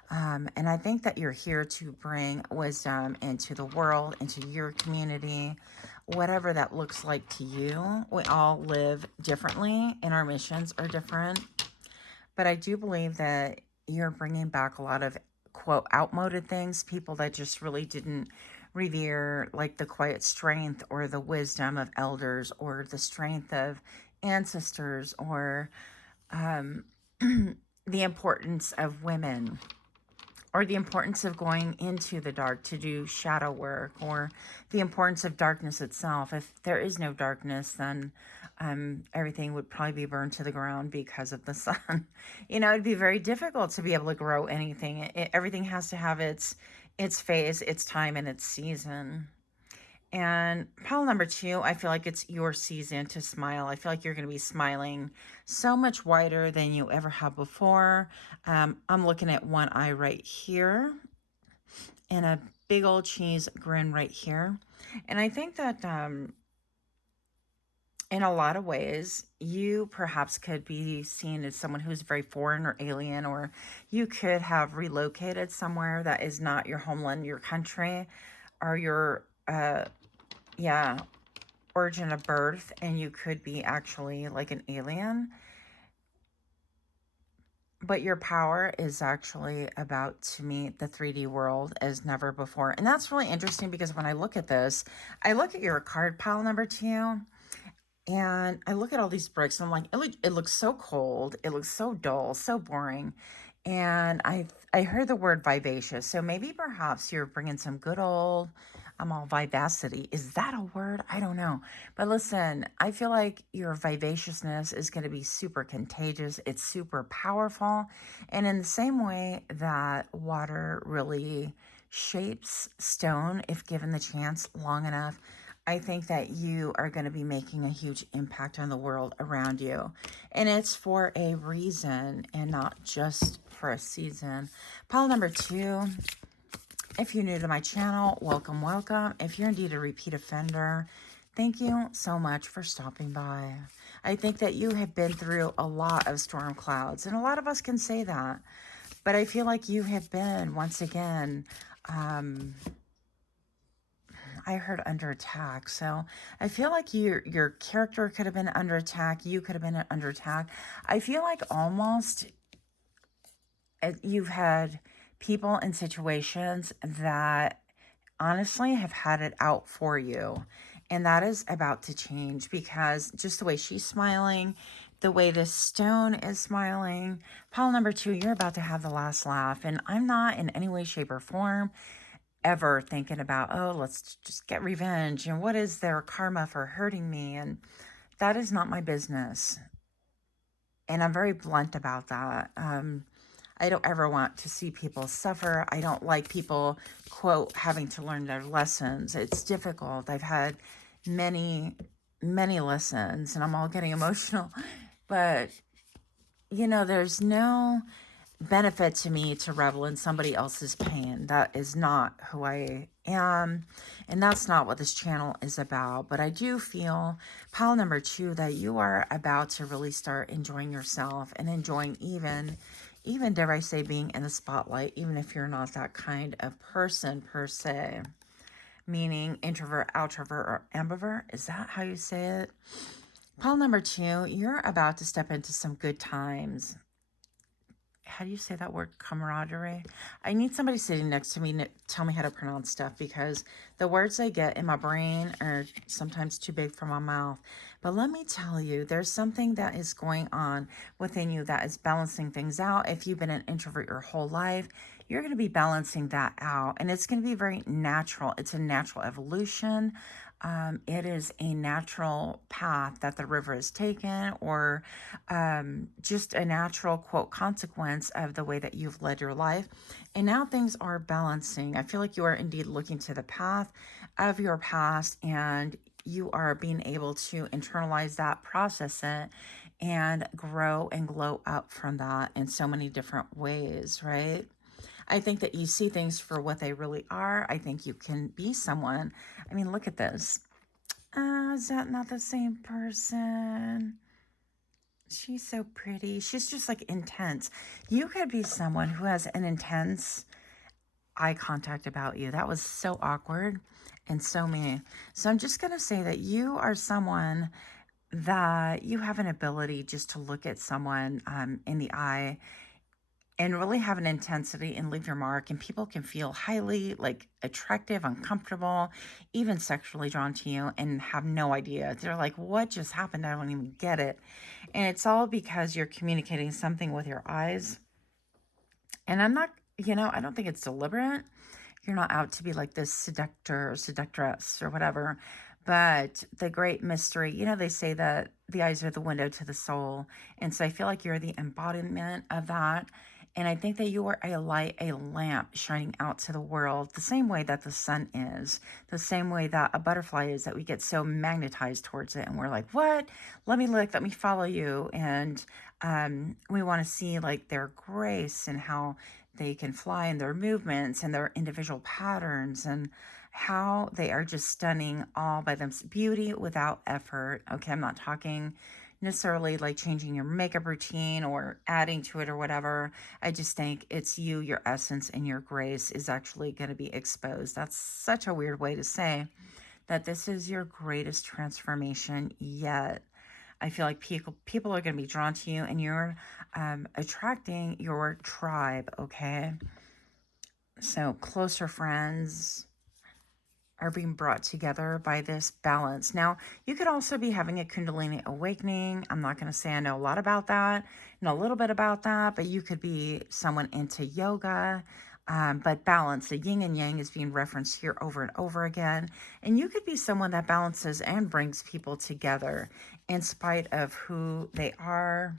And I think that you're here to bring wisdom into the world, into your community, whatever that looks like to you. We all live differently and our missions are different. But I do believe that you're bringing back a lot of, quote, outmoded things, people that just really didn't revere like the quiet strength or the wisdom of elders or the strength of ancestors or the importance of women or the importance of going into the dark to do shadow work, or the importance of darkness itself. If there is no darkness, then everything would probably be burned to the ground because of the sun. It'd be very difficult to be able to grow anything. Everything has to have its phase, its time, and its season. And pile number 2, I feel like it's your season to smile. I feel like you're going to be smiling so much wider than you ever have before. I'm looking at one eye right here and a big old cheese grin right here. And I think that in a lot of ways, you perhaps could be seen as someone who's very foreign or alien, or you could have relocated somewhere that is not your homeland, your country, or your origin of birth, and you could be actually like an alien. But your power is actually about to meet the 3D world as never before. And that's really interesting because when I look at this, I look at your card pile number 2, and I look at all these bricks, and I'm like, it looks so cold. It looks so dull, so boring. And I heard the word vivacious. So maybe perhaps you're bringing some good old, I'm all vivacity. Is that a word? I don't know. But listen, I feel like your vivaciousness is going to be super contagious. It's super powerful. And in the same way that water really shapes stone, if given the chance long enough, I think that you are going to be making a huge impact on the world around you. And it's for a reason and not just for a season. Pile number 2, if you're new to my channel, welcome, welcome. If you're indeed a repeat offender, thank you so much for stopping by. I think that you have been through a lot of storm clouds, and a lot of us can say that. But I feel like you have been, once again, I heard under attack. So I feel like your character could have been under attack. You could have been under attack. I feel like almost you've had people in situations that honestly have had it out for you. And that is about to change, because just the way she's smiling, the way this stone is smiling, pile number 2, you're about to have the last laugh. And I'm not in any way, shape, or form ever thinking about, oh, let's just get revenge and what is their karma for hurting me. And that is not my business. And I'm very blunt about that. I don't ever want to see people suffer. I don't like people, quote, having to learn their lessons. It's difficult. I've had many, many lessons, and I'm all getting emotional. But, there's no benefit to me to revel in somebody else's pain. That is not who I am, and that's not what this channel is about. But I do feel, pile number 2, that you are about to really start enjoying yourself and enjoying even dare I say, being in the spotlight, even if you're not that kind of person per se, meaning introvert, outrovert, or ambivert. Is that how you say it? Pile number 2, you're about to step into some good times. How do you say that word? Camaraderie. I need somebody sitting next to me to tell me how to pronounce stuff, because the words I get in my brain are sometimes too big for my mouth. But let me tell you, there's something that is going on within you that is balancing things out. If you've been an introvert your whole life, you're going to be balancing that out, and it's going to be very natural. It's a natural evolution. It is a natural path that the river has taken, or just a natural, quote, consequence of the way that you've led your life. And now things are balancing. I feel like you are indeed looking to the path of your past, and you are being able to internalize that, process it, and grow and glow up from that in so many different ways, right? I think that you see things for what they really are. I think you can be someone. I mean, look at this. Is that not the same person? She's so pretty. She's just like intense. You could be someone who has an intense eye contact about you. That was so awkward and so mean. So I'm just going to say that you are someone that you have an ability just to look at someone in the eye and really have an intensity and leave your mark. And people can feel highly like attractive, uncomfortable, even sexually drawn to you and have no idea. They're like, what just happened? I don't even get it. And it's all because you're communicating something with your eyes. And I'm not, I don't think it's deliberate. You're not out to be like this seductor or seductress or whatever. But the great mystery, they say that the eyes are the window to the soul. And so I feel like you're the embodiment of that. And I think that you are a light, a lamp shining out to the world, the same way that the sun is, the same way that a butterfly is, that we get so magnetized towards it. And we're like, what? Let me look, let me follow you. And we want to see like their grace and how they can fly in their movements and their individual patterns and how they are just stunning all by themselves. Beauty without effort. Okay, I'm not talking necessarily like changing your makeup routine or adding to it or whatever. I just think it's you, your essence, and your grace is actually going to be exposed. That's such a weird way to say that this is your greatest transformation yet. I feel like people are going to be drawn to you, and you're attracting your tribe, okay? So closer friends are being brought together by this balance. Now, you could also be having a Kundalini awakening. I'm not going to say I know a lot about that, know a little bit about that, but you could be someone into yoga. But balance, the yin and yang is being referenced here over and over again. And you could be someone that balances and brings people together in spite of who they are.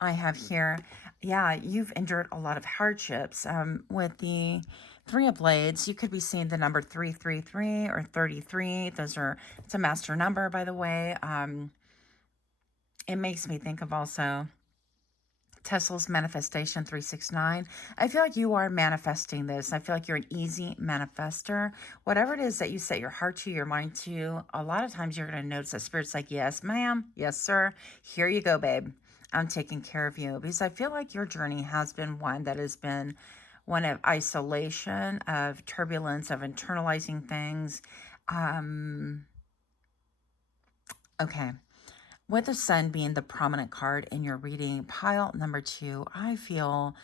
I have here, yeah, you've endured a lot of hardships. With the Three of Blades, you could be seeing the number 333 or 33. It's a master number, by the way. It makes me think of also Tesla's manifestation 369. I feel like you are manifesting this. I feel like you're an easy manifester. Whatever it is that you set your heart to, your mind to, a lot of times you're going to notice that Spirit's like, yes, ma'am. Yes, sir. Here you go, babe. I'm taking care of you. Because I feel like your journey has been one that has been one of isolation, of turbulence, of internalizing things. Okay. With the sun being the prominent card in your reading, pile number 2, I feel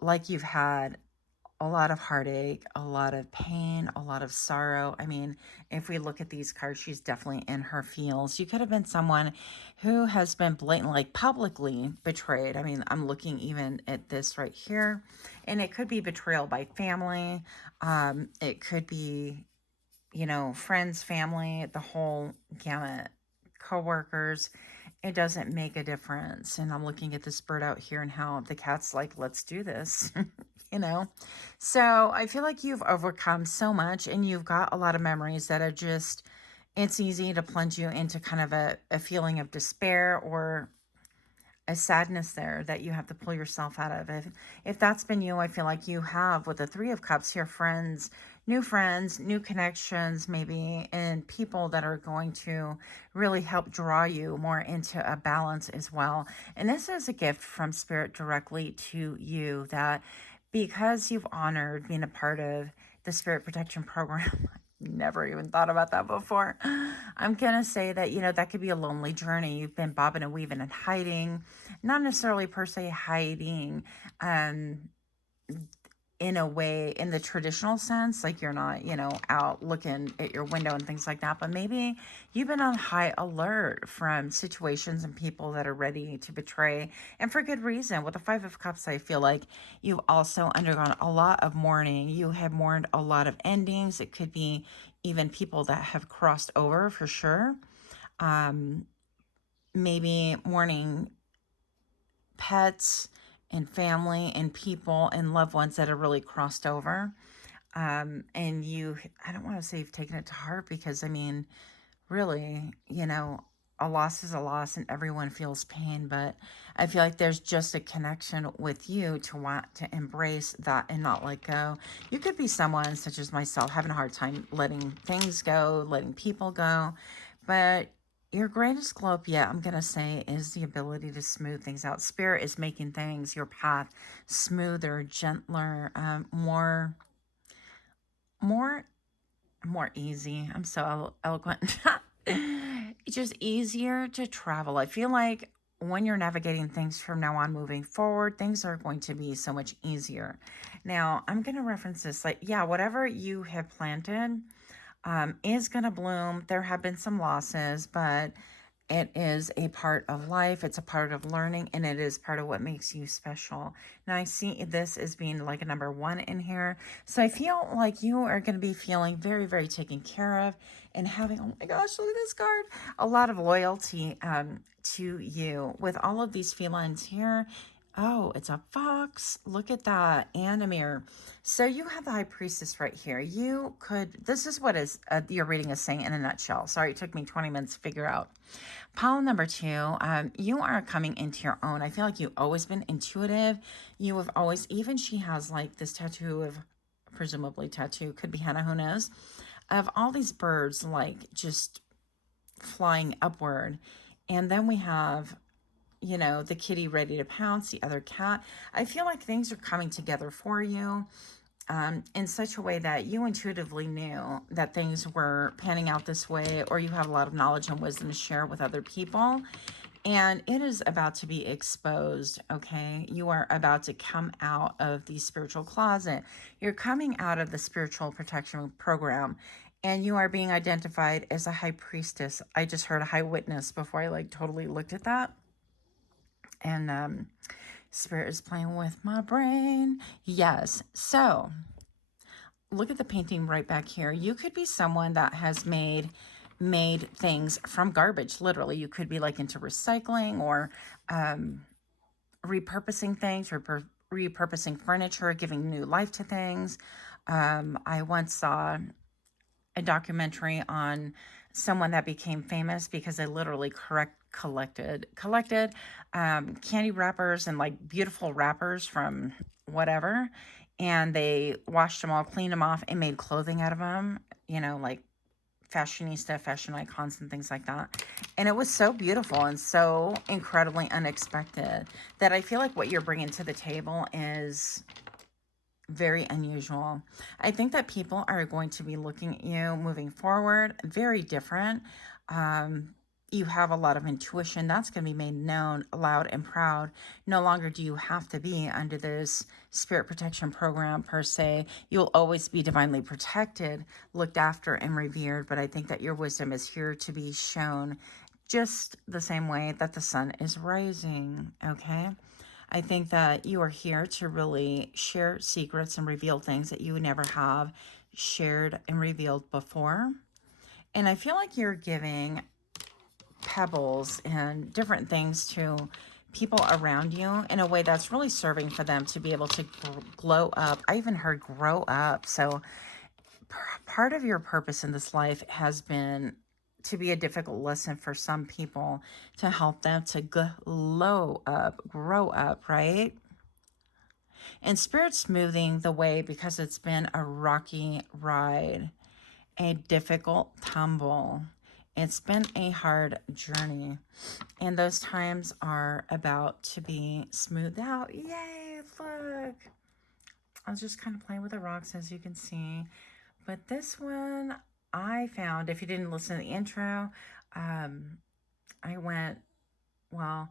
like you've had a lot of heartache, a lot of pain, a lot of sorrow. I mean, if we look at these cards, she's definitely in her feels. You could have been someone who has been blatantly, like publicly betrayed. I mean, I'm looking even at this right here, and it could be betrayal by family. It could be, friends, family, the whole gamut, coworkers. It doesn't make a difference. And I'm looking at this bird out here and how the cat's like, let's do this. So I feel like you've overcome so much, and you've got a lot of memories that are just, it's easy to plunge you into kind of a feeling of despair or a sadness there that you have to pull yourself out of. If that's been you, I feel like you have, with the Three of Cups here, friends, new connections maybe, and people that are going to really help draw you more into a balance as well. And this is a gift from Spirit directly to you, that because you've honored being a part of the Spirit Protection Program, never even thought about that before. I'm going to say that, that could be a lonely journey. You've been bobbing and weaving and hiding, not necessarily per se hiding, in a way, in the traditional sense, like you're not, out looking at your window and things like that, but maybe you've been on high alert from situations and people that are ready to betray, and for good reason. With the Five of Cups, I feel like you've also undergone a lot of mourning. You have mourned a lot of endings. It could be even people that have crossed over, for sure. Maybe mourning pets and family and people and loved ones that are really crossed over. And I don't want to say you've taken it to heart, because I mean, really, a loss is a loss and everyone feels pain, but I feel like there's just a connection with you to want to embrace that and not let go. You could be someone such as myself having a hard time letting things go, letting people go, but your greatest glow up yet, I'm going to say, is the ability to smooth things out. Spirit is making things, your path, smoother, gentler, more easy. I'm so eloquent. It's just easier to travel. I feel like when you're navigating things from now on moving forward, things are going to be so much easier. Now, I'm going to reference this like, yeah, whatever you have planted is going to bloom. There have been some losses, but it is a part of life. It's a part of learning, and it is part of what makes you special. Now, I see this as being like a number 1 in here. So I feel like you are going to be feeling very, very taken care of and having, oh my gosh, look at this card, a lot of loyalty to you with all of these felines here. Oh, it's a fox. Look at that. And a mirror. So you have the High Priestess right here. You could, this is what is your reading is saying in a nutshell. Sorry, it took me 20 minutes to figure out. Pile number 2, you are coming into your own. I feel like you've always been intuitive. You have always, even she has like this tattoo of, presumably tattoo, could be henna, who knows, of all these birds like just flying upward. And then we have, you know, the kitty ready to pounce, the other cat. I feel like things are coming together for you in such a way that you intuitively knew that things were panning out this way, or you have a lot of knowledge and wisdom to share with other people. And it is about to be exposed, okay? You are about to come out of the spiritual closet. You're coming out of the spiritual protection program, and you are being identified as a high priestess. I just heard a high witness before I like totally looked at that. And Spirit is playing with my brain. Yes. So look at the painting right back here. You could be someone that has made things from garbage. Literally, you could be like into recycling or repurposing things, repurposing furniture, giving new life to things. I once saw a documentary on someone that became famous because they literally collected candy wrappers and like beautiful wrappers from whatever, and they washed them all, cleaned them off, and made clothing out of them, you know, like fashionista, fashion icons and things like that. And it was so beautiful and so incredibly unexpected that I feel like what you're bringing to the table is very unusual. I think that people are going to be looking at you moving forward very different. You have a lot of intuition that's going to be made known loud and proud. No longer do you have to be under this spirit protection program per se. You'll always be divinely protected, looked after, and revered. But I think that your wisdom is here to be shown just the same way that the sun is rising, okay? I think that you are here to really share secrets and reveal things that you never have shared and revealed before. And I feel like you're giving pebbles and different things to people around you in a way that's really serving for them to be able to glow up. I even heard grow up. So part of your purpose in this life has been to be a difficult lesson for some people, to help them to glow up, grow up, right? And Spirit's smoothing the way because it's been a rocky ride, a difficult tumble. It's been a hard journey, and those times are about to be smoothed out. Yay, look. I was just kind of playing with the rocks, as you can see. But this one I found, if you didn't listen to the intro, I went, well,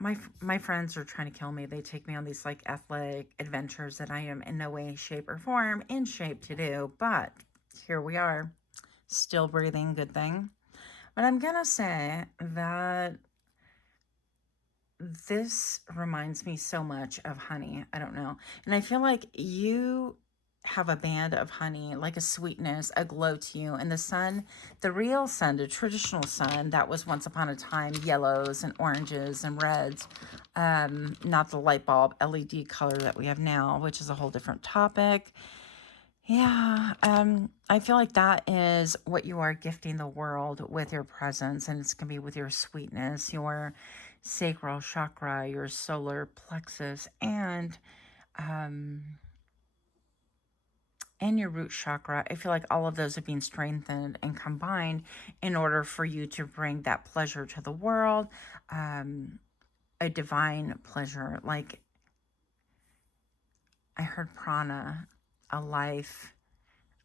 my friends are trying to kill me. They take me on these like athletic adventures that I am in no way, shape, or form in shape to do. But here we are, still breathing, good thing. But I'm going to say that this reminds me so much of honey. I don't know. And I feel like you have a band of honey, like a sweetness, a glow to you. And the sun, the real sun, the traditional sun that was once upon a time yellows and oranges and reds, not the light bulb LED color that we have now, which is a whole different topic. Yeah, I feel like that is what you are gifting the world with your presence, and it's going to be with your sweetness, your sacral chakra, your solar plexus, and your root chakra. I feel like all of those are being strengthened and combined in order for you to bring that pleasure to the world, a divine pleasure. Like I heard prana, a life,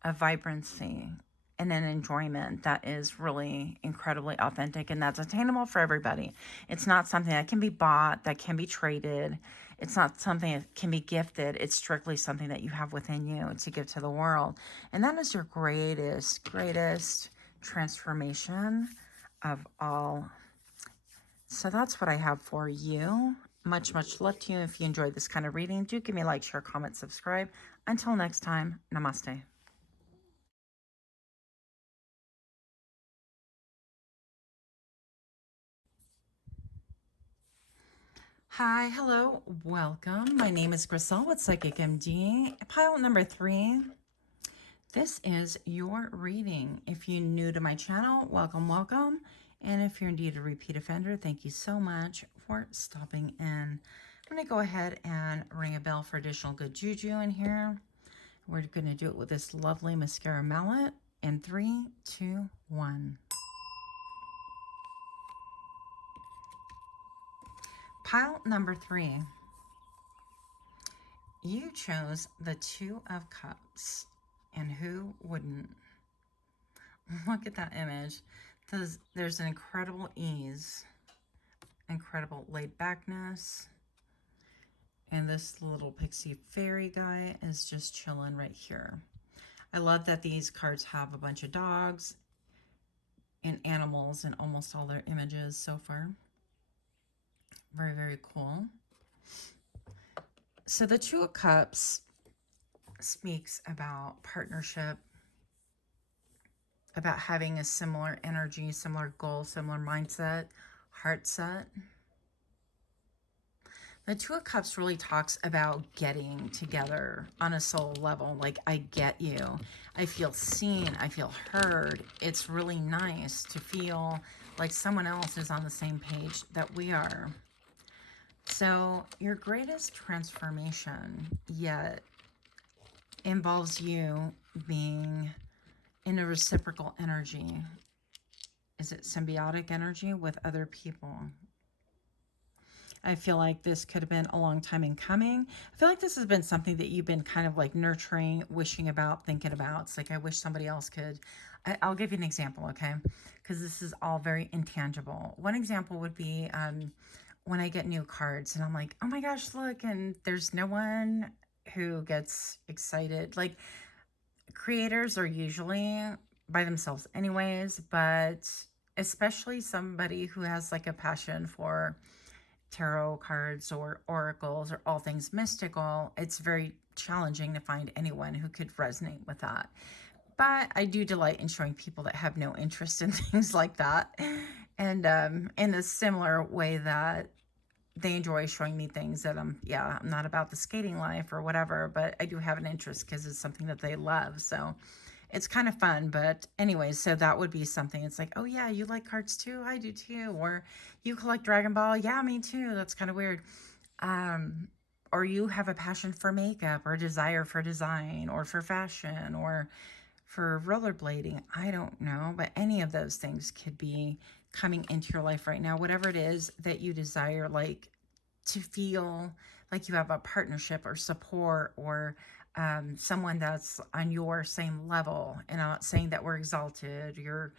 a vibrancy, and an enjoyment that is really incredibly authentic, and that's attainable for everybody. It's not something that can be bought, that can be traded. It's not something that can be gifted. It's strictly something that you have within you to give to the world. And that is your greatest transformation of all. So that's what I have for you. Much love to you. If you enjoyed this kind of reading, do give me a like, share, comment, subscribe. Until next time, namaste. Hi, hello, welcome. My name is Griselle with Psychic MD. Pile number 3. This is your reading. If you're new to my channel, welcome. And if you're indeed a repeat offender, thank you so much for stopping in. I'm going to go ahead and ring a bell for additional good juju in here. We're going to do it with this lovely mascara mallet. In 3, 2, 1. Pile number 3. You chose the 2 of Cups. And who wouldn't? Look at that image. There's an incredible ease, incredible laid backness. And this little pixie fairy guy is just chilling right here. I love that these cards have a bunch of dogs and animals in almost all their images so far. Very cool. So the 2 of Cups speaks about partnership, about having a similar energy, similar goal, similar mindset, heart set. The 2 of Cups really talks about getting together on a soul level. Like, I get you. I feel seen. I feel heard. It's really nice to feel like someone else is on the same page that we are. So your greatest transformation yet involves you being in a reciprocal energy. Is it symbiotic energy with other people? I feel like this could have been a long time in coming. I feel like this has been something that you've been kind of like nurturing, wishing about, thinking about. It's like, I wish somebody else could. I'll give you an example, okay? Because this is all very intangible. One example would be when I get new cards and I'm like, oh my gosh, look, and there's no one who gets excited. Like, creators are usually by themselves anyways, but especially somebody who has like a passion for tarot cards or oracles or all things mystical, it's very challenging to find anyone who could resonate with that. But I do delight in showing people that have no interest in things like that. And in a similar way that they enjoy showing me things that I'm not about the skating life or whatever, but I do have an interest because it's something that they love. So it's kind of fun. But anyways, so that would be something. It's like, oh yeah, you like cards too? I do too. Or you collect Dragon Ball? Yeah, me too. That's kind of weird. Or you have a passion for makeup or desire for design or for fashion or for rollerblading. I don't know, but any of those things could be coming into your life right now. Whatever it is that you desire, like to feel like you have a partnership or support or someone that's on your same level. And I'm not saying that we're exalted, you're,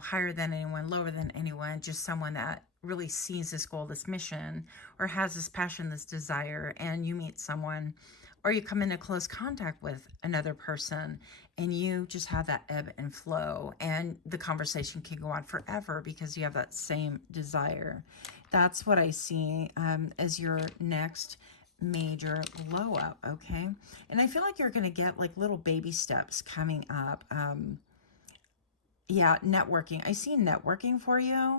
higher than anyone, lower than anyone, just someone that really sees this goal, this mission, or has this passion, this desire, and you meet someone or you come into close contact with another person and you just have that ebb and flow and the conversation can go on forever because you have that same desire. That's what I see as your next major glow up, okay? And I feel like you're going to get like little baby steps coming up. Yeah, networking. I see networking for you.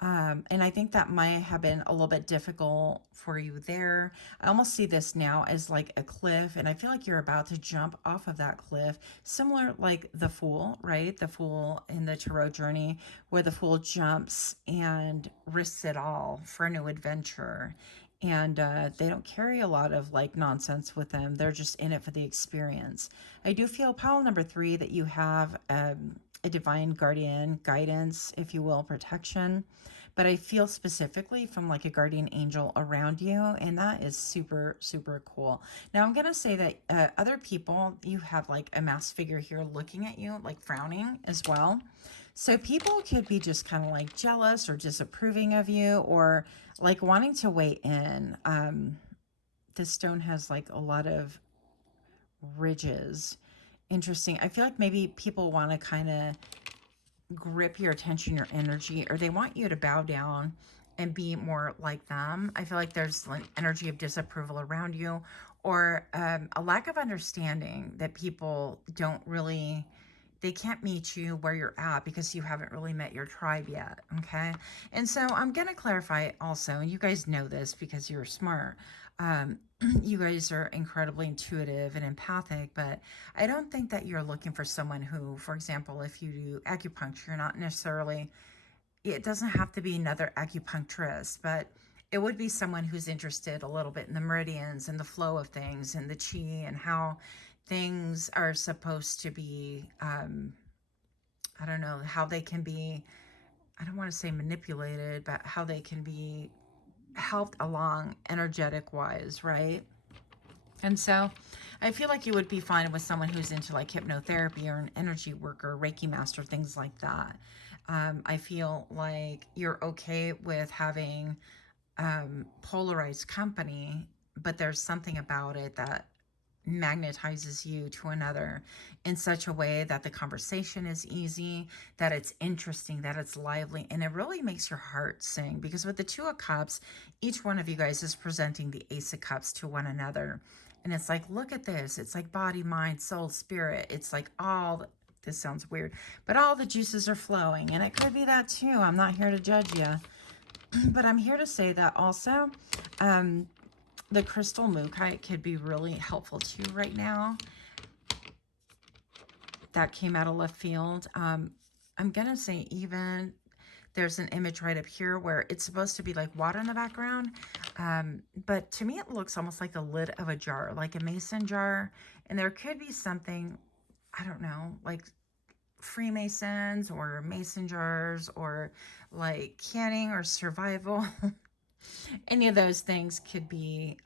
And I think that might have been a little bit difficult for you there. I almost see this now as like a cliff, and I feel like you're about to jump off of that cliff, similar like the Fool, right? The Fool in the Tarot journey, where the Fool jumps and risks it all for a new adventure. And they don't carry a lot of like nonsense with them. They're just in it for the experience. I do feel, pile number 3, that you have a divine guardian, guidance, if you will, protection. but I feel specifically from like a guardian angel around you, and that is super, super cool. Now I'm going to say that other people, you have like a masked figure here looking at you, like frowning as well. So people could be just kind of like jealous or disapproving of you, or like wanting to weigh in. This stone has like a lot of ridges. Interesting. I feel like maybe people want to kind of grip your attention, your energy, or they want you to bow down and be more like them. I feel like there's an energy of disapproval around you, or a lack of understanding that people don't really, they can't meet you where you're at because you haven't really met your tribe yet, okay? And so I'm going to clarify also, and you guys know this because you're smart. You guys are incredibly intuitive and empathic, but I don't think that you're looking for someone who, for example, if you do acupuncture, you're not necessarily, it doesn't have to be another acupuncturist, but it would be someone who's interested a little bit in the meridians and the flow of things and the chi and how things are supposed to be, I don't know, how they can be, I don't want to say manipulated, but how they can be helped along energetic wise, right? And so I feel like you would be fine with someone who's into like hypnotherapy or an energy worker, Reiki master, things like that. I feel like you're okay with having polarized company, but there's something about it that magnetizes you to another in such a way that the conversation is easy, that it's interesting, that it's lively, and it really makes your heart sing. Because with the Two of Cups, each one of you guys is presenting the Ace of Cups to one another. And it's like, look at this. It's like body, mind, soul, spirit. It's like all, this sounds weird, but all the juices are flowing. And it could be that too. I'm not here to judge you. But I'm here to say that also, the crystal mookaite could be really helpful to you right now. That came out of left field. I'm going to say even there's an image right up here where it's supposed to be like water in the background. But to me, it looks almost like the lid of a jar, like a mason jar. And there could be something, I don't know, like Freemasons or mason jars or like canning or survival. Any of those things could be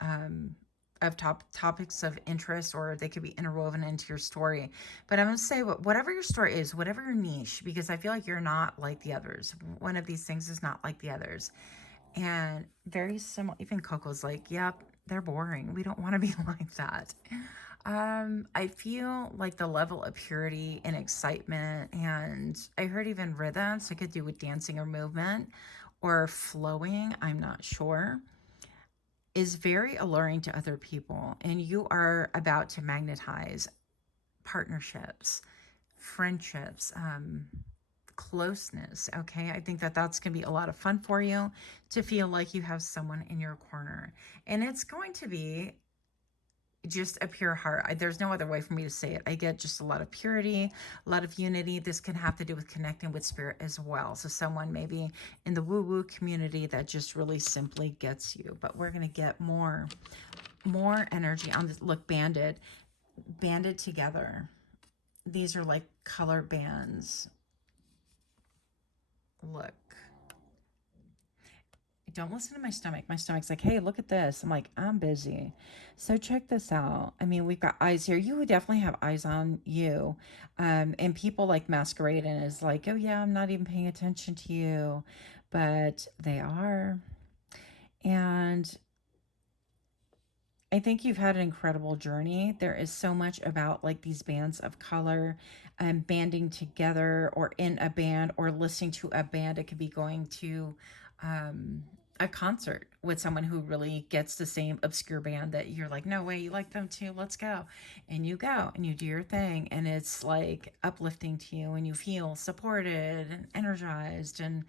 of topics of interest, or they could be interwoven into your story. But I'm going to say whatever your story is, whatever your niche, because I feel like you're not like the others. One of these things is not like the others. And very similar, even Coco's like, yep, they're boring. We don't want to be like that. I feel like the level of purity and excitement, and I heard even rhythms, it could do with dancing or movement or flowing, I'm not sure, is very alluring to other people. And you are about to magnetize partnerships, friendships, closeness. Okay. I think that that's going to be a lot of fun for you to feel like you have someone in your corner. And it's going to be just a pure heart. There's no other way for me to say it. I get just a lot of purity, a lot of unity. This can have to do with connecting with spirit as well. So someone maybe in the woo-woo community that just really simply gets you. But we're going to get more energy on this. Look, banded together. These are like color bands. Look. Don't listen to my stomach. My stomach's like, hey, look at this. I'm like, I'm busy. So check this out. I mean, we've got eyes here. You would definitely have eyes on you. And people like masquerade and is like, oh yeah, I'm not even paying attention to you. But they are. And I think you've had an incredible journey. There is so much about like these bands of color, banding together or in a band or listening to a band. It could be going to a concert with someone who really gets the same obscure band that you're like, no way, you like them too, let's go. And you go and you do your thing, and it's like uplifting to you, and you feel supported and energized and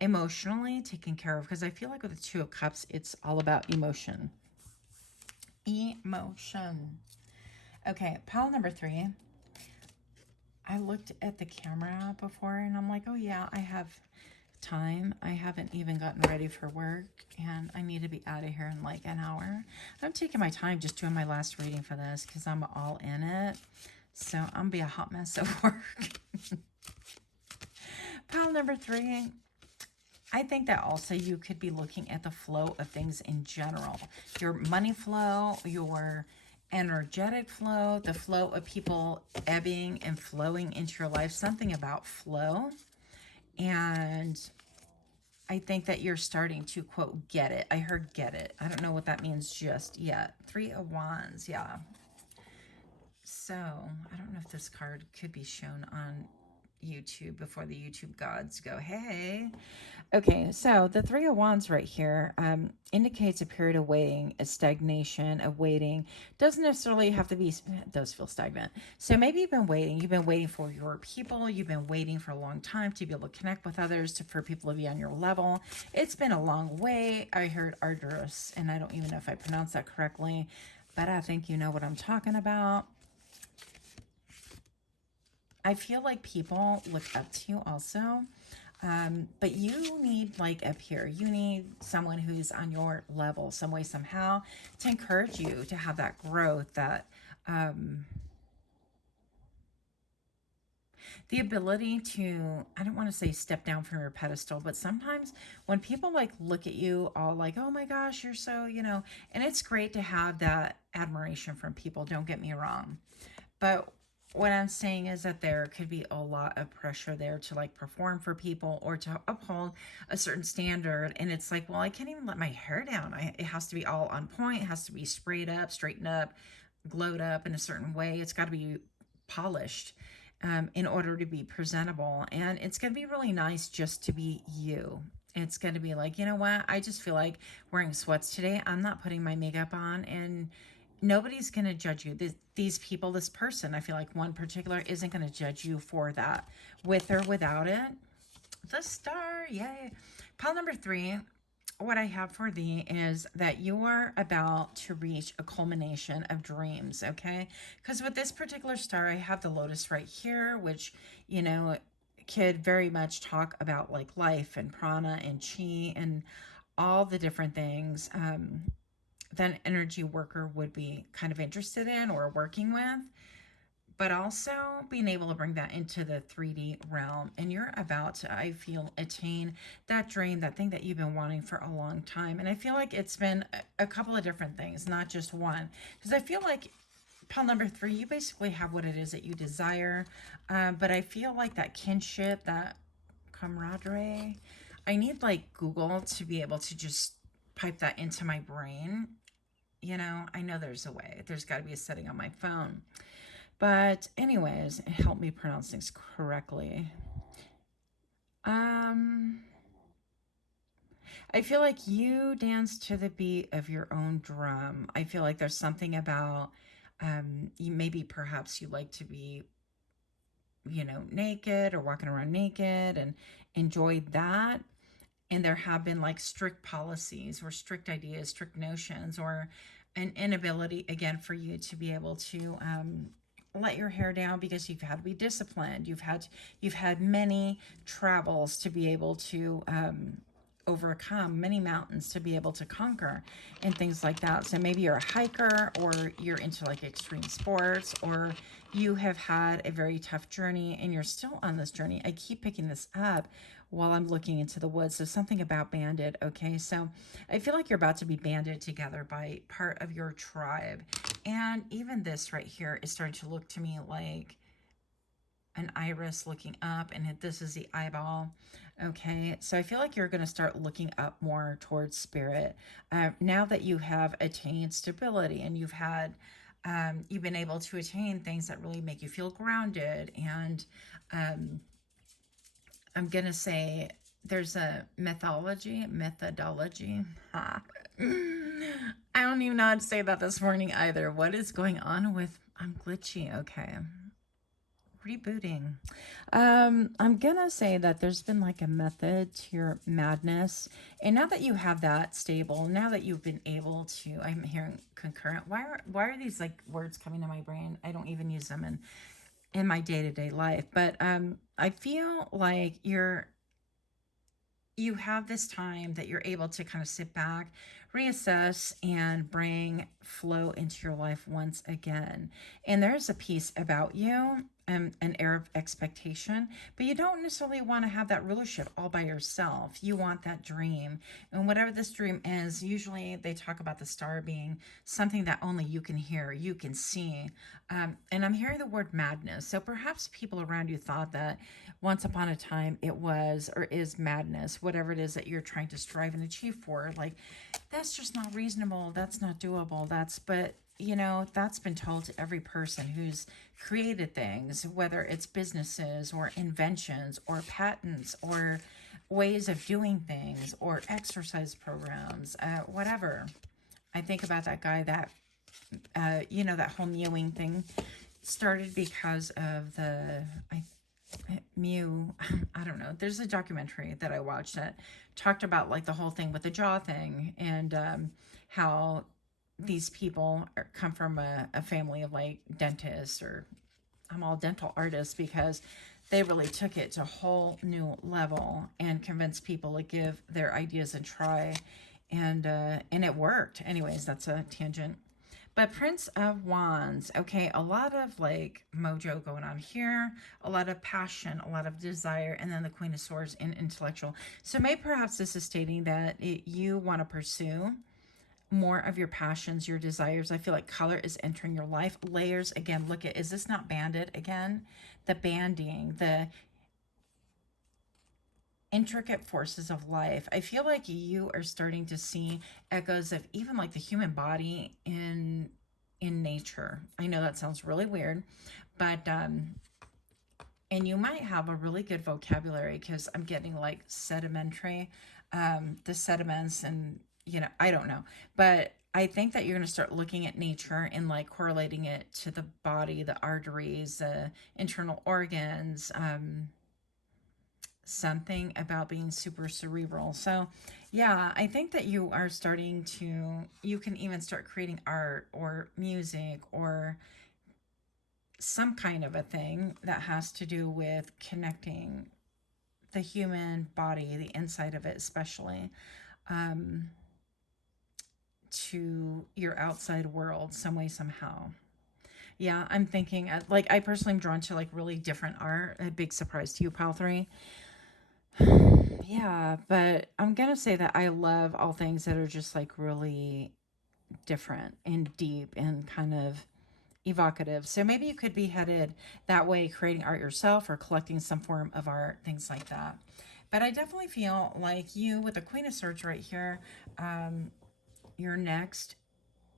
emotionally taken care of. Because I feel like with the Two of Cups, it's all about emotion. Okay, pile number 3. I looked at the camera before and I'm like, oh yeah, I have time. I haven't even gotten ready for work and I need to be out of here in like an hour. I'm taking my time just doing my last reading for this because I'm all in it. So I'm gonna be a hot mess at work. Pile number 3. I think that also you could be looking at the flow of things in general. Your money flow, your energetic flow, the flow of people ebbing and flowing into your life, something about flow. And I think that you're starting to, quote, get it. I heard get it. I don't know what that means just yet. 3 of Wands, yeah. So, I don't know if this card could be shown on YouTube before the YouTube gods go, hey. Okay, so the 3 of Wands right here indicates a period of waiting, a stagnation of waiting. Doesn't necessarily have to be, it does feel stagnant. So maybe you've been waiting. You've been waiting for your people. You've been waiting for a long time to be able to connect with others, for people to be on your level. It's been a long way. I heard arduous, and I don't even know if I pronounced that correctly, but I think you know what I'm talking about. I feel like people look up to you also. But you need, like up here, you need someone who's on your level some way, somehow, to encourage you to have that growth, that the ability to, I don't want to say step down from your pedestal, but sometimes when people like look at you all like, oh my gosh, you're so, and it's great to have that admiration from people, don't get me wrong. But what I'm saying is that there could be a lot of pressure there to like perform for people or to uphold a certain standard. And it's like, well, I can't even let my hair down. It has to be all on point. It has to be sprayed up, straightened up, glowed up in a certain way. It's got to be polished in order to be presentable. And it's going to be really nice just to be you. It's going to be like, you know what? I just feel like wearing sweats today. I'm not putting my makeup on, and nobody's going to judge you. These people, this person, I feel like one particular isn't going to judge you for that, with or without it. The star, yay. Pile number 3, what I have for thee is that you are about to reach a culmination of dreams, okay? Because with this particular star, I have the lotus right here, which, could very much talk about like life and prana and chi and all the different things that an energy worker would be kind of interested in or working with, but also being able to bring that into the 3D realm. And you're about to, I feel, attain that dream, that thing that you've been wanting for a long time. And I feel like it's been a couple of different things, not just one. Because I feel like pile number 3, you basically have what it is that you desire. But I feel like that kinship, that camaraderie, I need like Google to be able to just pipe that into my brain. I know there's a way. There's got to be a setting on my phone. But anyways, help me pronounce things correctly. I feel like you dance to the beat of your own drum. I feel like there's something about you, maybe perhaps you like to be, naked or walking around naked and enjoy that. And there have been like strict policies or strict ideas, strict notions, or an inability again for you to be able to let your hair down because you've had to be disciplined. You've had many travels to be able to overcome, many mountains to be able to conquer, and things like that. So maybe you're a hiker, or you're into like extreme sports, or you have had a very tough journey and you're still on this journey. I keep picking this up while I'm looking into the woods. So something about banded. Okay, so I feel like you're about to be banded together by part of your tribe. And even this right here is starting to look to me like an iris looking up, and this is the eyeball. Okay, so I feel like you're going to start looking up more towards spirit now that you have attained stability, and you've been able to attain things that really make you feel grounded. And I'm going to say there's a methodology. I don't even know how to say that this morning either. What is going on with, I'm glitchy. Okay. Rebooting. I'm gonna say that there's been like a method to your madness, and now that you have that stable, now that you've been able to, I'm hearing concurrent. Why are these like words coming to my brain? I don't even use them in my day-to-day life, but I feel like you have this time that you're able to kind of sit back, reassess and bring flow into your life once again. And there's a piece about you, an air of expectation, but you don't necessarily want to have that rulership all by yourself. You want that dream. And whatever this dream is, usually they talk about the star being something that only you can hear, you can see. And I'm hearing the word madness. So perhaps people around you thought that once upon a time it was or is madness, whatever it is that you're trying to strive and achieve for. Like, that's just not reasonable. That's not doable. But you know, that's been told to every person who's created things, whether it's businesses or inventions or patents or ways of doing things or exercise programs, whatever. I think about that guy that, you know, that whole mewing thing started because of the Mew. I don't know. There's a documentary that I watched that talked about like the whole thing with the jaw thing and how these people come from a family of like dentists, or I'm all dental artists, because they really took it to a whole new level and convinced people to give their ideas a try, and it worked. Anyways, that's a tangent. But Prince of Wands, okay, a lot of like mojo going on here, a lot of passion, a lot of desire, and then the Queen of Swords in intellectual. So maybe perhaps this is stating that you want to pursue more of your passions, your desires. I feel like color is entering your life. Layers, again, look at, is this not banded again? The banding, the intricate forces of life. I feel like you are starting to see echoes of even like the human body in nature. I know that sounds really weird, but and you might have a really good vocabulary, because I'm getting like sedimentary, the sediments, and you know, I don't know, but I think that you're going to start looking at nature and like correlating it to the body, the arteries, the internal organs, something about being super cerebral. So yeah, I think that you are starting to, you can even start creating art or music or some kind of a thing that has to do with connecting the human body, the inside of it especially, to your outside world some way, somehow. Yeah, I'm thinking, like, I personally am drawn to like really different art. A big surprise to you, Pile 3. Yeah, but I'm gonna say that I love all things that are just like really different and deep and kind of evocative. So maybe you could be headed that way, creating art yourself or collecting some form of art, things like that. But I definitely feel like you, with the Queen of Swords right here, your next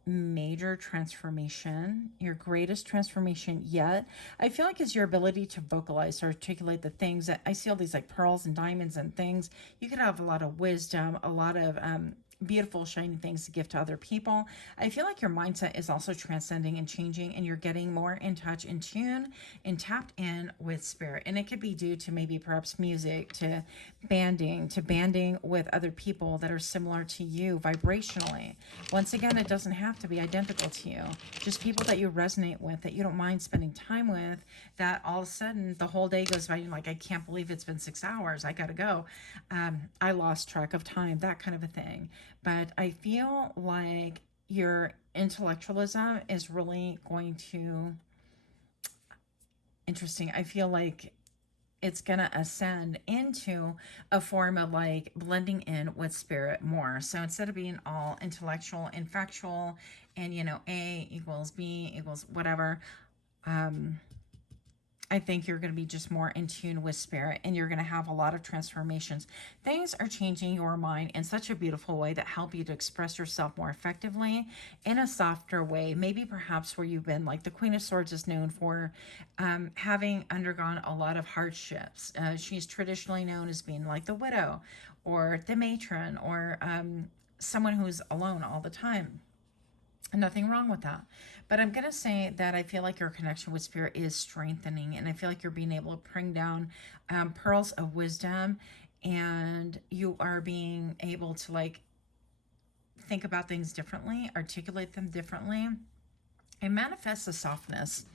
major transformation, your greatest transformation yet, I feel like is your ability to vocalize or articulate the things that I see, all these like pearls and diamonds and things. You could have a lot of wisdom, a lot of beautiful, shiny things to give to other people. I feel like your mindset is also transcending and changing, and you're getting more in touch, in tune, and tapped in with spirit. And it could be due to maybe perhaps music, to banding with other people that are similar to you vibrationally. Once again, it doesn't have to be identical to you. Just people that you resonate with, that you don't mind spending time with, that all of a sudden the whole day goes by and you're like, I can't believe it's been 6 hours. I gotta go. I lost track of time, that kind of a thing. But I feel like your intellectualism is really going to, interesting. I feel like it's going to ascend into a form of like blending in with spirit more. So instead of being all intellectual and factual and, you know, A equals B equals whatever, I think you're going to be just more in tune with spirit, and you're going to have a lot of transformations. Things are changing your mind in such a beautiful way that help you to express yourself more effectively in a softer way. Maybe perhaps where you've been, like the Queen of Swords is known for having undergone a lot of hardships. She's traditionally known as being like the widow or the matron, or someone who's alone all the time. Nothing wrong with that. But I'm going to say that I feel like your connection with spirit is strengthening, and I feel like you're being able to bring down pearls of wisdom, and you are being able to like think about things differently, articulate them differently, and manifest a softness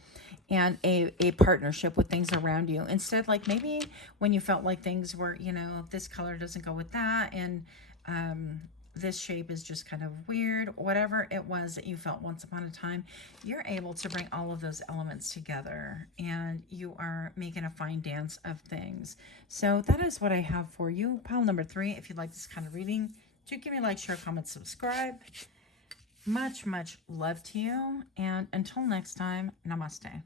and a partnership with things around you. Instead, like maybe when you felt like things were, you know, this color doesn't go with that, and this shape is just kind of weird, whatever it was that you felt once upon a time, you're able to bring all of those elements together and you are making a fine dance of things. So that is what I have for you. Pile number 3, if you'd like this kind of reading, do give me a like, share, comment, subscribe. Much, much love to you. And until next time, namaste.